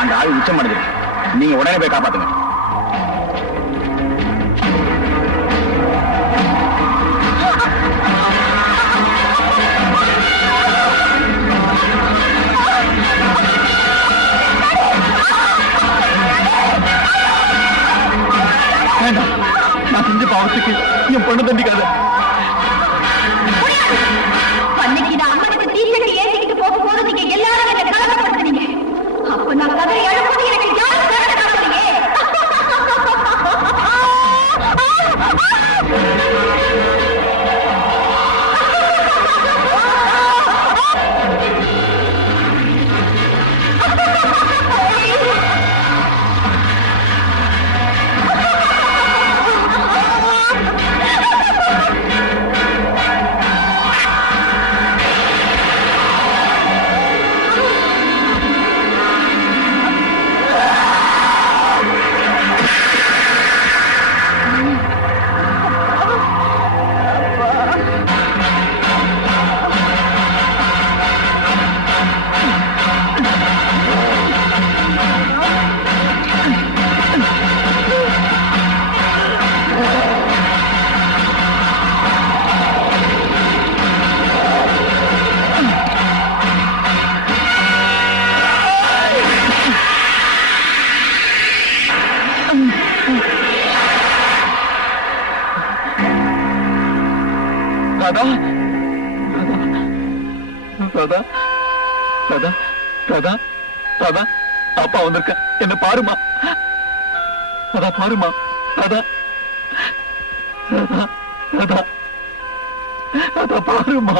அந்த ஆள் உச்சம் அடைஞ்சிருக்கு. நீங்க உடனே போய் காப்பாத்துங்க. வேண்டாம், நான் செஞ்ச பாவத்துக்கு என் பொண்ணு தண்டிக்காத. அன்னைக்கு நான் அம்மனுக்கு தீர்த்தத்தை ஏற்றிக்கிட்டு போக போது நீங்க எல்லாரும் என்னை கலக்கப்படுத்துறீங்க. அப்ப நான் கதை எழுப்பது எனக்கு யாரும் கதை காட்டுறீங்க. ராதா, ராதா, ராதா, ராதா, ராதா, அப்பா வந்திருக்க, என்ன பாருமா. ராதா பாருமா. ராதா, ராதா, ராதா, ராதா பாருமா.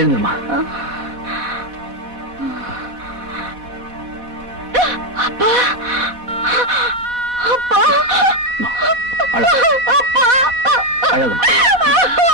எழுந்துமா. அப்பா, அப்பா, அழாதம்மா.